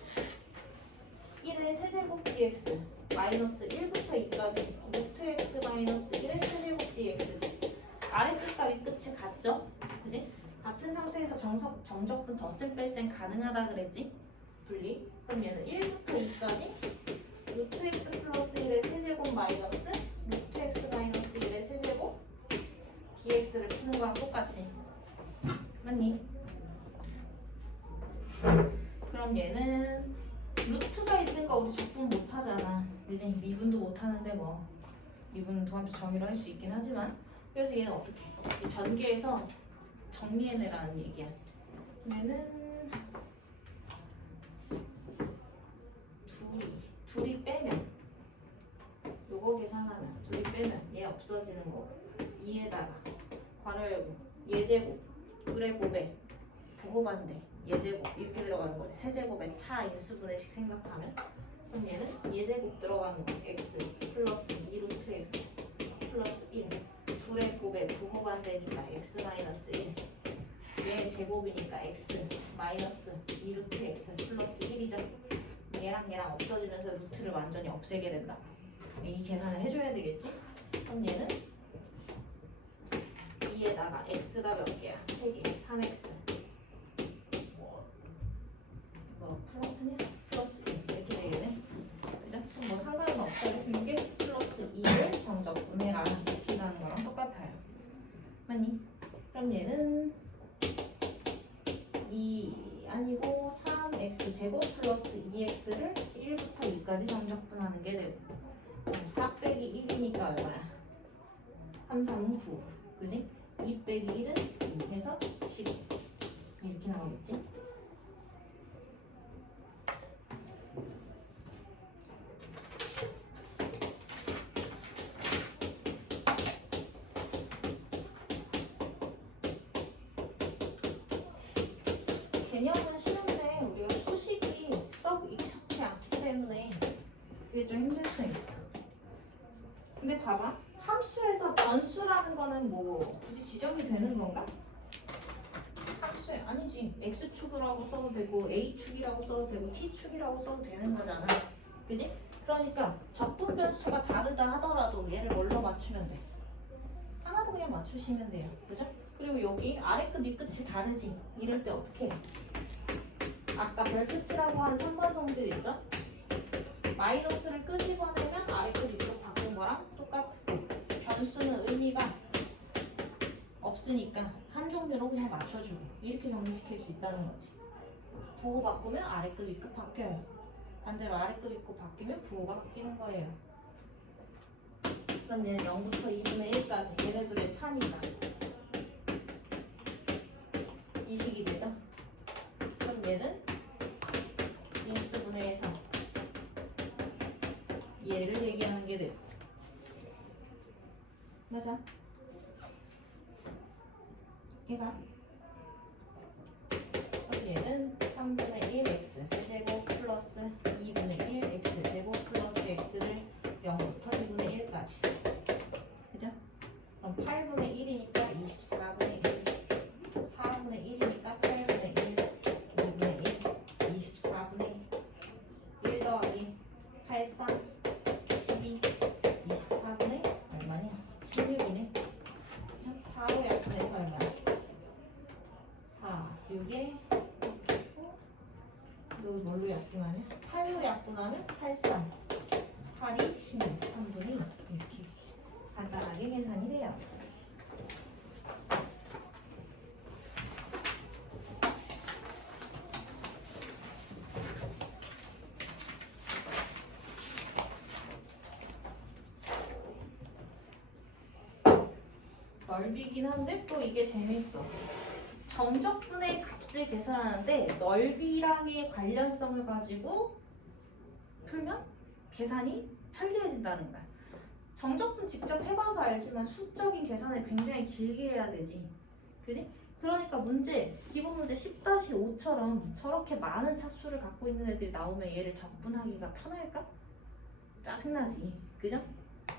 1의 세제곱 dx 마이너스 1부터 2까지 루트 x 마이너스 1의 세제곱 dx지. 아래 끝과 위 끝이 같죠? 그지? 같은 상태에서 정적분 덧셈 뺄셈 가능하다 그랬지? 분리. 그럼 얘는 1부터 2까지 루트 x 플러스 1의 세제곱 마이너스 루트 x 마이너스 1의 세제곱 dx를 푸는 거랑 똑같지? 맞니? 그럼 얘는 루트가 있는 거 우리 적분 못 하잖아. 이제 미분도 못 하는데 뭐 미분 도함수 정의로 할 수 있긴 하지만 그래서 얘는 어떻게 해? 이 전개해서 정리해내라는 얘기야. 얘는 둘이 빼면 요거 계산하면 둘이 빼면 얘 없어지는 거 2에다가 괄호 열고 예제곱 둘의 곱에 부호반대 예제곱 이렇게 들어가는 거지. 세제곱의 차 인수분해식 생각하면 그럼 얘는 예제곱 들어가는 거 x 플러스 2루트 x 플러스 1 둘의 곱에 부호반대니까 x 마이너스 1 얘 제곱이니까 x 마이너스 2루트 x 플러스 1이죠. 얘랑 얘랑 없어지면서 루트를 완전히 없애게 된다. 이 계산을 해줘야 되겠지? 그럼 얘는 2에다가 x가 몇 개야? 3개 3x 뭐 플러스냐? 플러스 1 이렇게 되겠네. 그죠? 그럼 뭐 상관은 없다. 6x 플러스 2를 정적분해라 이렇게 하는 거랑 똑같아요. 맞니? 그럼 얘는 2 아니고 3x 제곱 플러스 2x를 1부터 2까지 정적분하는 게 되고 4 빼기 1이니까 얼마야? 3, 3, 9 그지? 2 빼기 1은 2 해서 12 이렇게 나오겠지? 개념은 쉬운데 우리가 수식이 썩 익숙치 않기 때문에 그게 좀 힘들 수 있어. 근데 봐봐. 함수에서 변수라는 거는 뭐 굳이 지정이 되는 건가? 함수에 아니지. x축이라고 써도 되고 a축이라고 써도 되고 t축이라고 써도 되는 거잖아. 그지? 그러니까 적분 변수가 다르다 하더라도 얘를 뭘로 맞추면 돼? 하나로 그냥 맞추시면 돼요. 그죠? 그리고 여기 아래 끝, 위 끝이 다르지? 이럴 때 어떻게 해? 아까 별 끝이라고 한 3번 성질 있죠? 마이너스를 끄집어내면 아래 끝, 위 끝 바꾼 거랑 똑같고 변수는 의미가 없으니까 한 종류로 그냥 맞춰주고 이렇게 정리시킬 수 있다는 거지. 부호 바꾸면 아래 끝, 위 끝 바뀌어요. 반대로 아래 끝, 위 끝 바뀌면 부호가 바뀌는 거예요. 그럼 얘는 0부터 2분의 1까지 얘네들의 차니까 이식이 되죠? 그럼 얘는 인수분해해서 얘를 얘기하는 게 되고 맞아? 얘가 그럼 얘는 3분의 1 x 세제곱 플러스 2분의 1 x 제곱 플러스 x를 0부터 2분의 1까지 그죠? 그럼 8분의 1이니까 24분의 1 4분의 1이니까 8분의 1 2분의 1 24분의 1 더하기 8, 4 12 24분의 얼마냐? 16이네. 4로 약분해서 얼마야? 4, 6에 너 뭘로 약분하냐? 8로 약분하면 8, 3 8이 16, 3분의 2 이렇게 간단하게 계산이 돼요. 넓이긴 한데 또 이게 재밌어. 정적분의 값을 계산하는데 넓이랑의 관련성을 가지고 풀면 계산이 편리해진다는 거야. 정적분 직접 해봐서 알지만 수적인 계산을 굉장히 길게 해야 되지. 그지? 그러니까 문제, 기본 문제 10-5처럼 저렇게 많은 차수를 갖고 있는 애들이 나오면 얘를 적분하기가 편할까? 짜증나지. 그죠?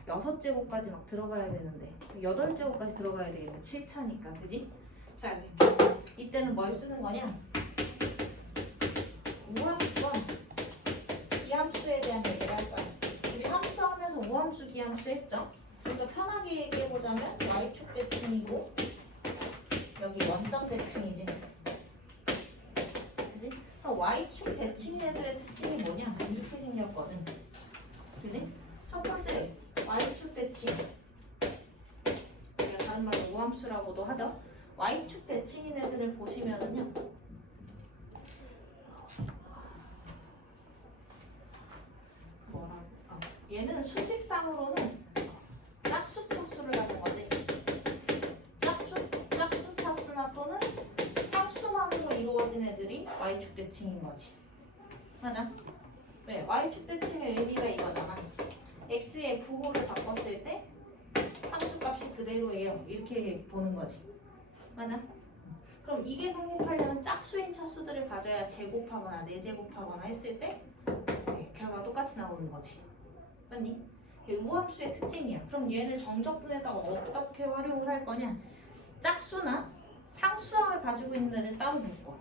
6제곱까지 막 들어가야 되는데 8제곱까지 들어가야 되겠네. 7차니까. 그지? 자, 이때는 뭘 쓰는 거냐? 우함수와 기함수에 대한 얘기를 할 거야. 우리 함수 하면서 우함수, 기함수 했죠? 그러니까 편하게 얘기해보자면 y축 대칭이고 여기 원점 대칭이지. 그지? 그럼 y축 대칭 애들의 특징이 뭐냐? 이렇게 생겼거든. 그지? 첫 번째, y축 대칭. 우리가 다른 말로 우함수라고도 하죠. y축 대칭인 애들을 보시면은요. 얘는 수식상으로는 짝수 차수를 갖는 거지. 짝수 차수나 또는 상수만으로 이루어진 애들이 y축 대칭인 거지. 맞아? 왜? y축 대칭의 의미가 이거잖아. x의 부호를 바꿨을 때 함수값이 그대로예요. 이렇게 보는 거지. 맞아? 그럼 이게 성립하려면 짝수인 차수들을 가져야 제곱하거나 내제곱하거나 했을 때 결과가 똑같이 나오는 거지. 맞니? 이게 우함수의 특징이야. 그럼 얘를 정적분에다가 어떻게 활용을 할 거냐? 짝수나 상수항을 가지고 있는 애들 따로 묶어.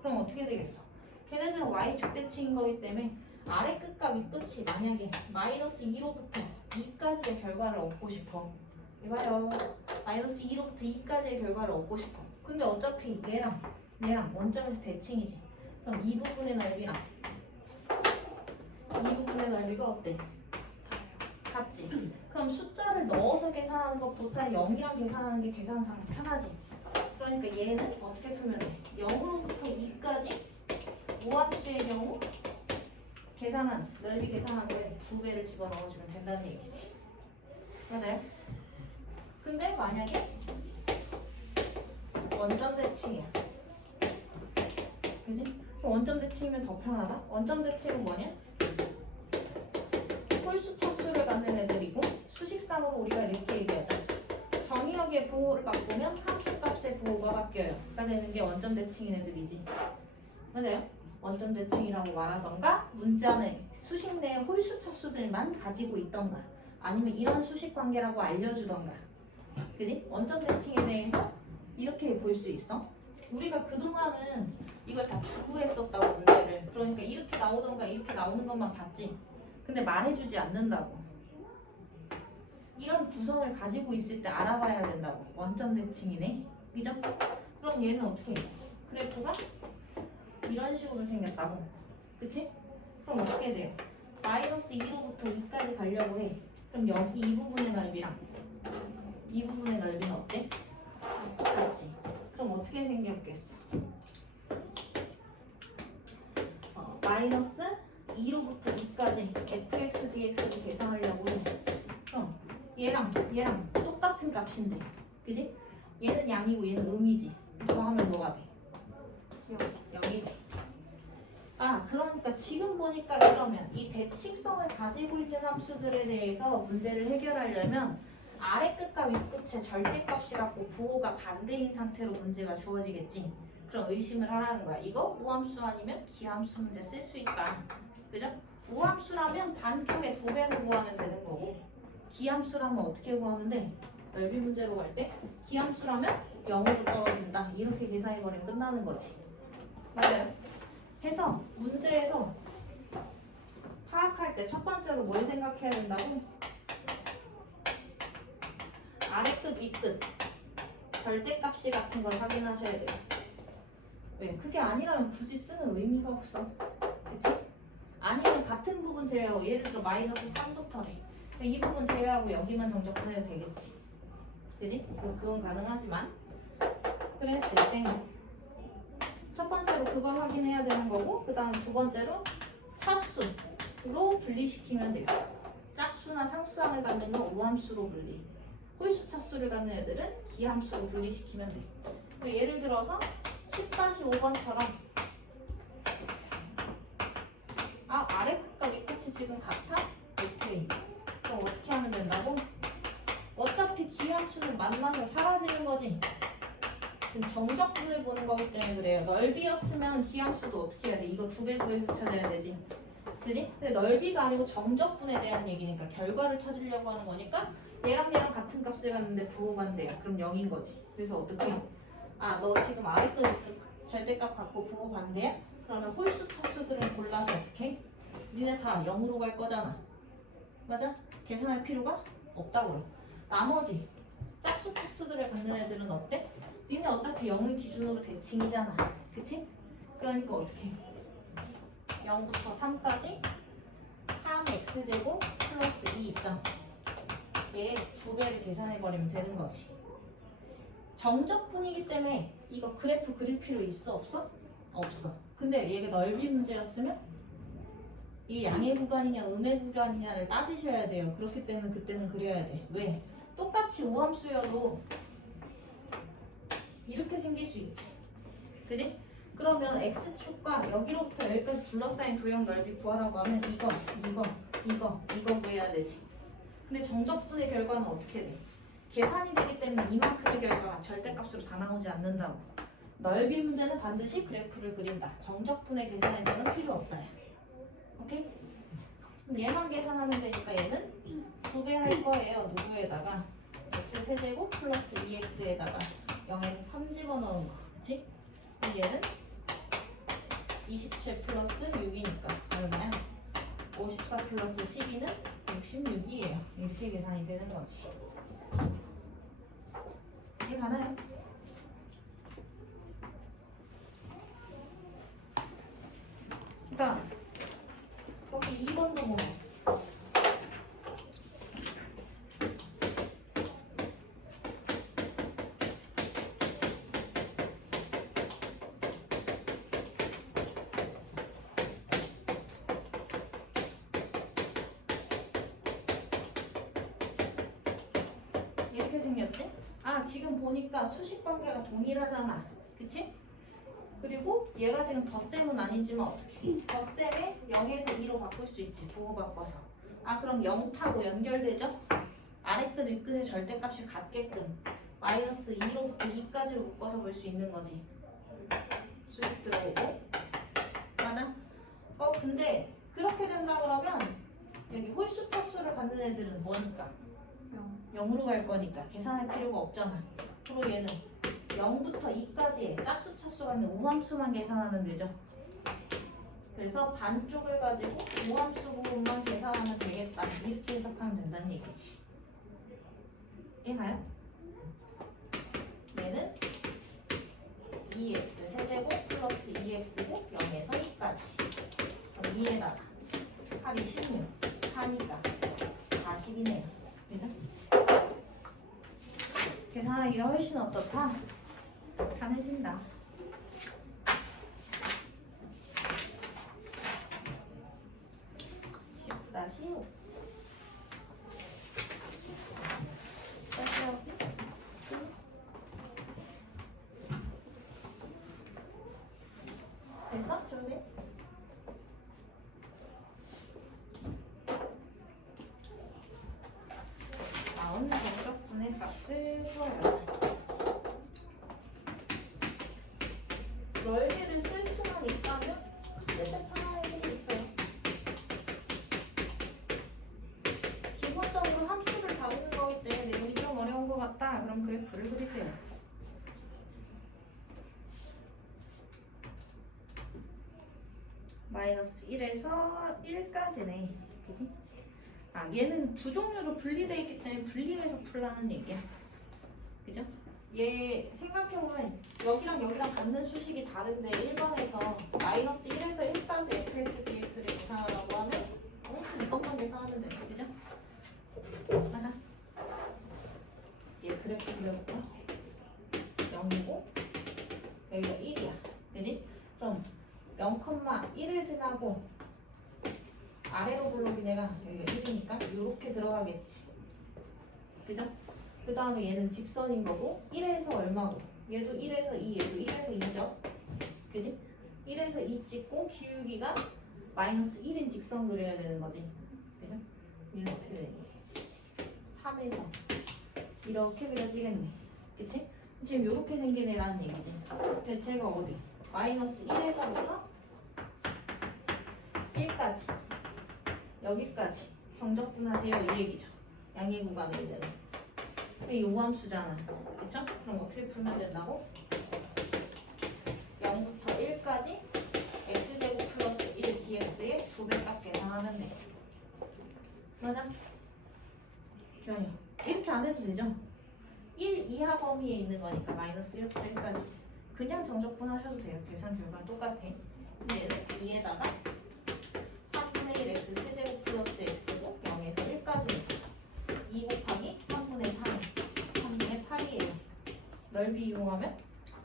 그럼 어떻게 되겠어? 걔네들은 y축 대칭인 거기 때문에 아래 끝과 윗 끝이 만약에 -2로부터 2까지의 결과를 얻고 싶어. 이봐요. -2로부터 2까지의 결과를 얻고 싶어. 근데 어차피 얘랑 원점에서 대칭이지. 그럼 이 부분의 넓이랑 이 부분의 넓이가 어때? 같지? 그럼 숫자를 넣어서 계산하는 것보다 0이랑 계산하는 게 계산상 편하지. 그러니까 얘는 어떻게 풀면 돼? 0으로부터 2까지 우함수의 경우 넓이 계산한 거에 2배를 집어넣어주면 된다는 얘기지. 맞아요? 근데 만약에 원점 대칭이야. 그지? 원점 대칭이면 더 편하다? 원점 대칭은 뭐냐? 홀수 차수를 갖는 애들이고 수식상으로 우리가 이렇게 얘기하자. 정의역의 부호를 바꾸면 함수값의 부호가 바뀌어요. 가 되는 게 원점 대칭인 애들이지. 맞아요? 원점 대칭이라고 말하던가 문자는 수식 내의 홀수 차수들만 가지고 있던가 아니면 이런 수식 관계라고 알려주던가. 그지? 원점 대칭에 대해서 이렇게 볼 수 있어. 우리가 그동안은 이걸 다 주고 했었다고 문제를. 그러니까 이렇게 나오던가 이렇게 나오는 것만 봤지. 근데 말해주지 않는다고. 이런 구성을 가지고 있을 때 알아봐야 된다고. 원점 대칭이네. 그죠? 그럼 얘는 어떻게 해? 그래프가 이런 식으로 생겼다고. 그치? 그럼 어떻게 돼요? -2로부터 2까지 가려고 해. 그럼 여기 이 부분의 넓이랑 이 부분의 넓이는 어때? 같지? 그럼 어떻게 생겼겠어? -2로부터 2까지 fx, dx를 계산하려고 해. 그럼 얘랑 똑같은 값인데, 그지? 얘는 양이고 얘는 음이지. 더하면 뭐가 돼? 0이 돼. 그러니까 지금 보니까 그러면 이 대칭성을 가지고 있는 함수들에 대해서 문제를 해결하려면 아래 끝과 윗 끝의 절대값이 갖고 부호가 반대인 상태로 문제가 주어지겠지. 그럼 의심을 하라는 거야. 이거 우함수 아니면 기함수 문제 쓸 수 있다. 그죠? 우함수라면 반쪽에 2배로 구하면 되는 거고 기함수라면 어떻게 구하면 돼? 넓이 문제로 갈 때 기함수라면 0으로 떨어진다. 이렇게 계산해버리면 끝나는 거지. 맞아요? 해서 문제에서 파악할 때 첫 번째로 뭘 생각해야 된다고? 아래 끝, 윗 끝 절대값이 같은 걸 확인하셔야 돼요. 왜? 그게 아니라면 굳이 쓰는 의미가 없어. 그치? 아니면 같은 부분 제외하고 예를 들어 -3도터래. 이 부분 제외하고 여기만 정적분해도 되겠지. 그지? 그건 가능하지만 그랬을 때 첫 번째로 그걸 확인해야 되는 거고 그 다음 두 번째로 차수로 분리시키면 돼요. 짝수나 상수항을 갖는 건 우함수로 분리. 홀수 차수를 갖는 애들은 기함수로 분리시키면 돼. 예를 들어서 10-5번처럼 아래 끝과 윗 끝이 지금 같아? 오케이. 그럼 어떻게 하면 된다고? 어차피 기함수는 만나서 사라지는 거지. 지금 정적분을 보는 거기 때문에 그래요. 넓이였으면 기함수도 어떻게 해야 돼? 이거 2배 구해서 찾아야 되지. 그지? 근데 넓이가 아니고 정적분에 대한 얘기니까 결과를 찾으려고 하는 거니까 얘랑 같은 값을 갖는데 부호만 돼요. 그럼 0인 거지. 그래서 어떻게? 아, 너 지금 아래끝 절대값 갖고 부호 반대야? 그러면 홀수 차수들을 골라서 어떻게? 니네 다 0으로 갈 거잖아. 맞아? 계산할 필요가 없다고요. 나머지 짝수 차수들을 갖는 애들은 어때? 니네 어차피 0을 기준으로 대칭이잖아. 그치? 그러니까 어떻게? 0부터 3까지 3x제곱 플러스 2 있잖아. 얘 2배를 계산해버리면 되는 거지. 정적분이기 때문에 이거 그래프 그릴 필요 있어? 없어? 없어. 근데 얘가 넓이 문제였으면 이게 양의 구간이냐 음의 구간이냐를 따지셔야 돼요. 그렇기 때문에 그때는 그려야 돼. 왜? 똑같이 우함수여도 이렇게 생길 수 있지. 그지? 그러면 x축과 여기로부터 여기까지 둘러싸인 도형 넓이 구하라고 하면 이거 구해야 되지. 근데 정적분의 결과는 어떻게 돼? 계산이 되기 때문에 이만큼의 결과가 절대값으로 다 나오지 않는다고. 넓이 문제는 반드시 그래프를 그린다. 정적분의 계산에서는 필요 없다. 오케이? 그럼 얘만 계산하면 되니까 얘는 2배 할 거예요. 누구에다가 x 세제곱 플러스 2x에다가 0에서 3 집어넣은 거. 그치? 얘는 27 플러스 6이니까 얼마야? 54 플러스 12는 66이에요. 이렇게 계산이 되는 거지. 이해 가나요? 그다음 거기 2번도 보면 이렇게 생겼지? 아, 지금 보니까 수식 관계가 동일하잖아. 그치? 그리고 얘가 지금 덧셈은 아니지만 어떻게? 덧셈에 0에서 2로 바꿀 수 있지. 부호 바꿔서. 아, 그럼 0 타고 연결되죠? 아래끝 윗끝의 절대값이 같게끔 마이너스 2로부터 2까지로 묶어서 볼 수 있는 거지. 수식 들어오고. 맞아? 근데 그렇게 된다 그러면 여기 홀수 차수를 갖는 애들은 뭐니까? 0으로 갈 거니까 계산할 필요가 없잖아. 그리고 얘는 0부터 2까지의 짝수 차수 갖는 우함수만 계산하면 되죠. 그래서 반쪽을 가지고 우함수 부분만 계산하면 되겠다. 이렇게 해석하면 된다는 얘기지. 이해가요? 얘는 2x 세제곱 플러스 2x고 0에서 2까지. 그럼 2에다가 8이 16, 4니까 40이네요. 그죠? 계산하기가 훨씬 어떻다? 편해진다. 10-5 됐어? 지원해? 나오는 정적분의 값을 구해요. 넓이를 쓸 수만 있다면 쓸 때 편한 애들이 있어요. 기본적으로 함수를 다루는 거기 때문에 내용이 좀 어려운 것 같다. 그럼 그래프를 그리세요. 마이너스 1에서 1까지네. 그지? 아, 얘는 두 종류로 분리되어 있기 때문에 분리해서 풀라는 얘기야. 그죠? 얘 생각해보면 여기랑 여기랑 갖는 수식이 다른데 1번에서 마이너스 1에서 1까지 fx, dx를 계산하라고 하면 이것만 계산하면 돼. 그죠? 맞아? 얘 그래프 그려볼까? 0이고 여기가 1이야. 그지? 그럼 0,1을 지나고 아래로 블록이 내가 여기가 1이니까 이렇게 들어가겠지. 그죠? 그 다음에 얘는 직선인 거고 1에서 얼마고 얘도 1에서 2, 얘도 1에서 2죠. 그지? 1에서 2 찍고 기울기가 마이너스 1인 직선 그려야 되는 거지. 그죠? 얘는 어떻게 되니? 3에서 이렇게 그려지겠네. 그치? 지금 요렇게 생긴 애라는 얘기지. 근데 제가 어디? 마이너스 1에서부터 1까지 여기까지 정적분하세요 이 얘기죠. 양의 구간에 있는 근데 이 오함수잖아. 그쵸? 그럼 어떻게 풀면 된다고? 0부터 1까지 x제곱 플러스 1 dx의 2배값 계산하면 돼. 맞아? 기현이요. 이렇게 안 해도 되죠? 1 이하 범위에 있는 거니까 마이너스 1부터 1까지 그냥 정적분 하셔도 돼요. 계산 결과는 똑같아. 근데 얘는 2에다가 3분의 1 x 세제곱 플러스 x고 0에서 1까지 2 곱하기 3분의 3 3분의 8이에요. 넓이 이용하면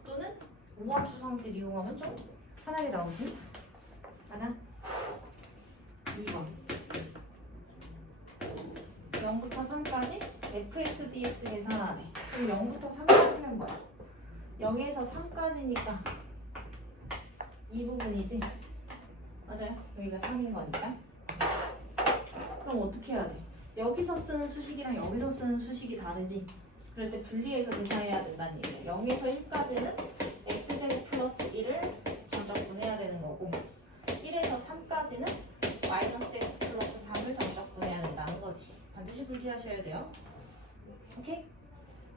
또는 우함수 성질 이용하면 좀 편하게 나오지? 맞아? 2번 0부터 3까지 fx dx 계산하네. 그럼 0부터 3까지면 뭐야? 0에서 3까지니까 이 부분이지? 맞아요? 여기가 3인 거니까. 그럼 어떻게 해야 돼? 여기서 쓰는 수식이랑 여기서 쓰는 수식이 다르지? 그럴 때 분리해서 계산해야 된다는 얘기예요. 0에서 1까지는 x제곱 플러스 1을 정적분해야 되는 거고 1에서 3까지는 마이너스 x 플러스 3을 정적분해야 된다는 거지. 반드시 분리하셔야 돼요. 오케이?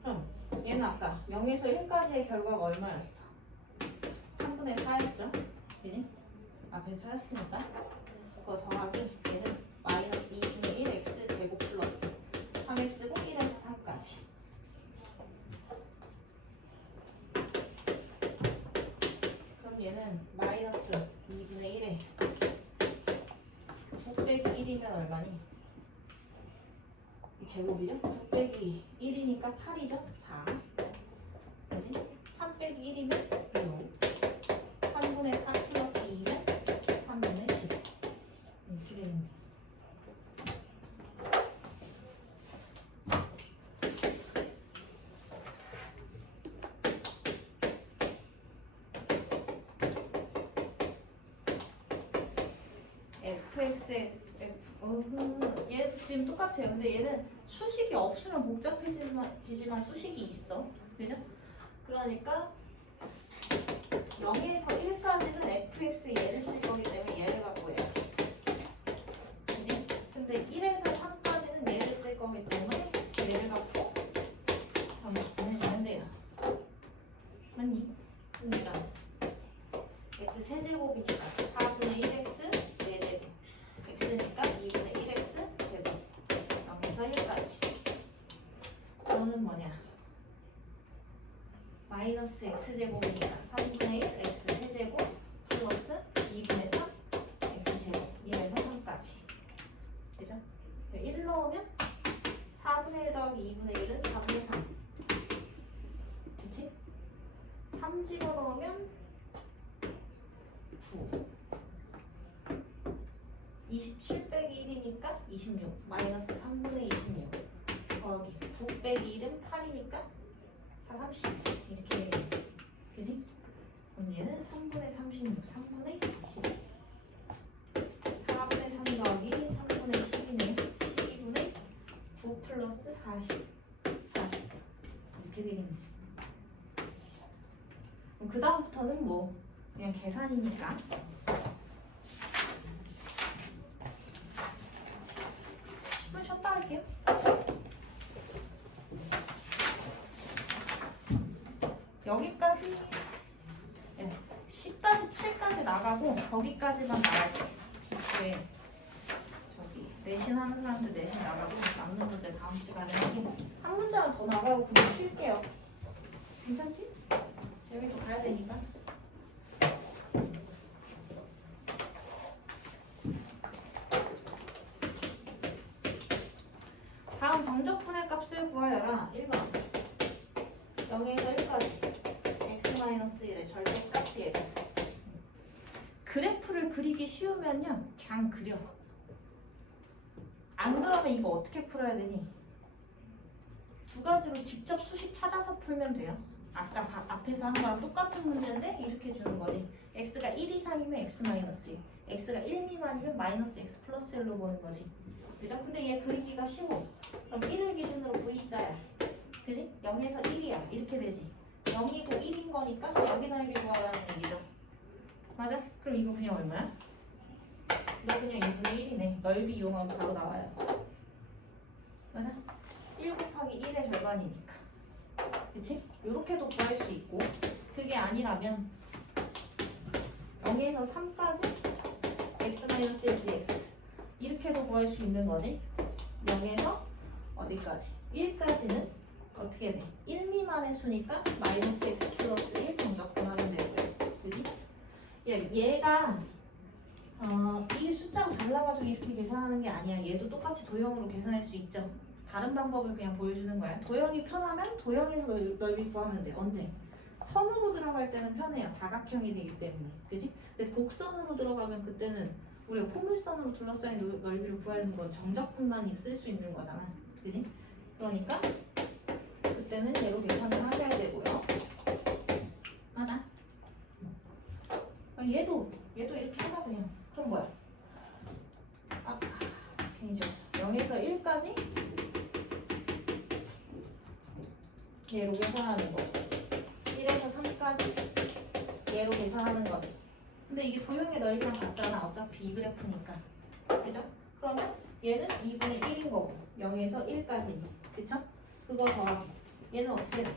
그럼 얘는 아까 0에서 1까지의 결과가 얼마였어? 3분의 4였죠? 그지? 앞에서 찾았으니까 그거 더하기 얘는 마이너스 2분의 1 x 제곱 플러스 3x고 1에서 3까지 그럼 얘는 마이너스 2분의 1에 9 빼기 1이면 얼마니? 이 제곱이죠? 9 빼기 1이니까 8이죠? 4 그지? 3 빼기 1이면 6 3분의 4 플러스 2는 3분의 10 이렇게 되는 fx의 얘 지금 똑같아요. 근데 얘는 수식이 없으면 복잡해지지만 수식이 있어. 그죠? 그러니까 0에서 1까지는 fx 얘를 쓸 거기 때문에 얘를 갖고 해요. 그지? 근데 1에서 3까지는 얘를 쓸 거기 때문에 얘를 갖고 정적분해주면 돼요. 맞니? 그러니까 x 세제곱이니까 4분의 1x 4제곱 x니까 2분의 1x 제곱 0에서 1까지 너는 뭐냐? 마이너스 x제곱이니까 3분의 1 x 세제곱 플러스 2분의 3 x제곱 1에서 3까지 그죠? 1 넣으면 4분의 1 더하기 2분의 1은 4분의 3 그치? 3 집어넣으면 9 27 빼기 1이니까 26 마이너스 3분의 26 더하기 9 빼기 1은 8이니까 4, 30 이렇게 그지? 그럼 얘는 3분의 36 3분의 12 4분의 3 더하기 3분의 12는 12분의 9 플러스 40 이렇게 되겠네. 그 다음부터는 뭐 그냥 계산이니까 10분 쉬었다 할게요. 여기까지 10-7까지 나가고 거기까지만 나갈게. 이렇게 저기 내신 하는 사람들 내신 나가고 남는 문제 다음 시간에 하고 한 문제만 더 나가고 그냥 쉴게요. 괜찮지? 재미도 가야 되니까. 다음 정적분해 값을 구하여라. 1번 0에서 1까지 x-1의 절대값 dx 그래프를 그리기 쉬우면요 그냥 그려. 안 그러면 이거 어떻게 풀어야 되니? 두 가지로 직접 수식 찾아서 풀면 돼요. 아까 앞에서 한 거랑 똑같은 문제인데 이렇게 주는 거지. x가 1 이상이면 x-1 x가 1 미만이면 마이너스 x 플러스 1로 보는 거지. 그죠? 근데 얘 그리기가 쉬워. 그럼 1을 기준으로 v자야. 그지? 0에서 1이야. 이렇게 되지. 0이고 1인 거니까 여기 넓이 구하라는 얘기죠. 맞아? 그럼 이거 그냥 얼마야? 너 그냥 2분의 1이네. 넓이 이용하면 바로 나와요. 맞아? 1 곱하기 1의 절반이니까. 그치? 요렇게도 구할 수 있고, 그게 아니라면 0에서 3까지 x-1 dx 이렇게도 구할 수 있는 거지. 0에서 어디까지? 1까지는 어떻게 돼? 1 미만의 수니까 마이너스 x 플러스 1 정적분하면 되고요. 그지? 얘가 이 숫자가 달라가지고 이렇게 계산하는 게 아니야. 얘도 똑같이 도형으로 계산할 수 있죠. 다른 방법을 그냥 보여주는 거야. 도형이 편하면 도형에서 넓이 구하면 돼. 언제? 선으로 들어갈 때는 편해요. 다각형이 되기 때문에. 그지? 근데 곡선으로 들어가면 그때는 우리가 포물선으로 둘러싸인 넓이를 구하는 건 정적분만 쓸 수 있는 거잖아. 그지? 그러니까 그때는 얘로 계산을 하셔야 되고요. 맞아? 얘도 이렇게 하자 그냥. 그럼 뭐야? 괜히 지웠어. 0에서 1까지 얘로 계산하는 거. 1에서 3까지 얘로 계산하는 거지. 근데 이게 도형의 넓이랑 같잖아. 어차피 이 그래프니까. 그죠? 그러면 얘는 2분의 1인 거고 0에서 1까지니. 그쵸? 그거 더하고 얘는 어떻게 돼?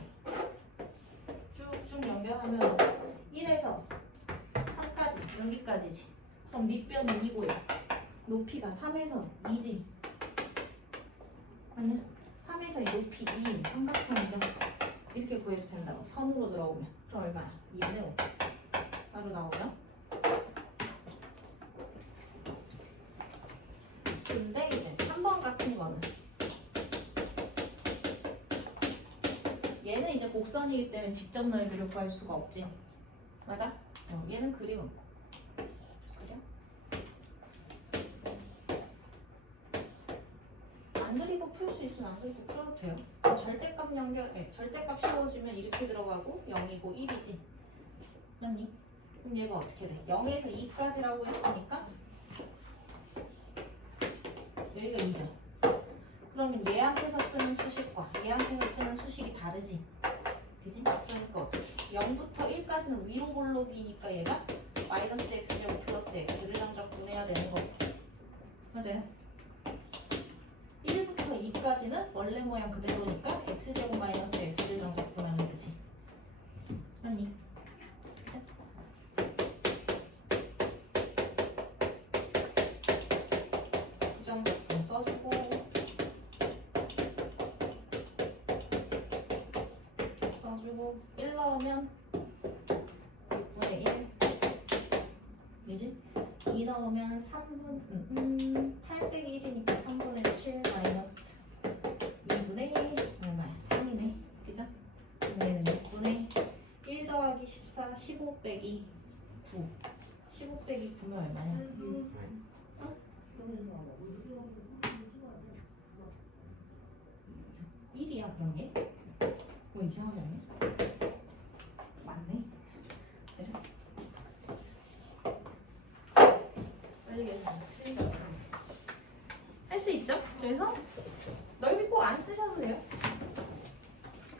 쭉쭉 연결하면 1에서 3까지 여기까지지. 그럼 밑변은 2고요. 높이가 3에서 2지. 아니야? 3에서 2 높이 2인 삼각형이죠. 이렇게 구해도 된다고. 선으로 들어오면. 그럼 얼마야? 2분의 5. 바로 나오죠? 근데 이제 3번 같은 거는 얘는 이제 곡선이기 때문에 직접 넓이를 구할 수가 없지. 맞아? 얘는 그림. 안 그리고 풀 수 있으면 안 그리고 풀어도 돼요. 절대값 절대값 씌워주면 이렇게 들어가고 0이고 1이지. 맞니? 그럼 얘가 어떻게 돼? 0에서 2까지라고 했으니까 여기가 2죠. 그러면 얘한테서 쓰는 수식과 얘한테서 쓰는 수식이 다르지. 그지? 그러니까 어떻게? 0부터 1까지는 위로 볼록이니까 얘가 마이너스 x제곱 플러스 x를 정적분해야 되는 거고. 맞아요? 1부터 2까지는 원래 모양 그대로니까 x제곱 마이너스 x를 정적분하면 되지. 맞니? 부정적분 써주고 써주고 1 넣으면 6분의 1 그지? 2 넣으면 8 빼기 1이니까 3분의 7 마이너스 2분의 얼마야? 3이네. 그죠? 얘는 6분의 1 더하기 14 15 빼기 9 15 빼기 9면 얼마냐? 1이야 그런 게? 뭐 이상하지 않니? 맞네. 그죠? 빨리 계산 틀리죠. 할 수 있죠? 그래서 넓이 꼭 안 쓰셔도 돼요.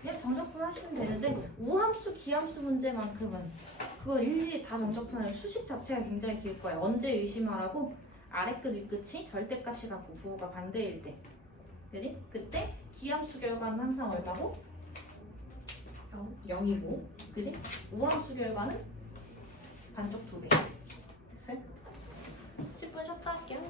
그냥 정적분 하시면 되는데 우함수, 기함수 문제만큼은 그거 일일이 다 정적분하면 수식 자체가 굉장히 길 거예요. 언제 의심하라고? 아래끝 윗끝이 절대값이 같고 부호가 반대일 때. 그지? 그때 기함수 결과는 항상 얼마고? 0이고. 그지? 우함수 결과는 반쪽 2배. 됐어요? 10분 쉬었다 할게요.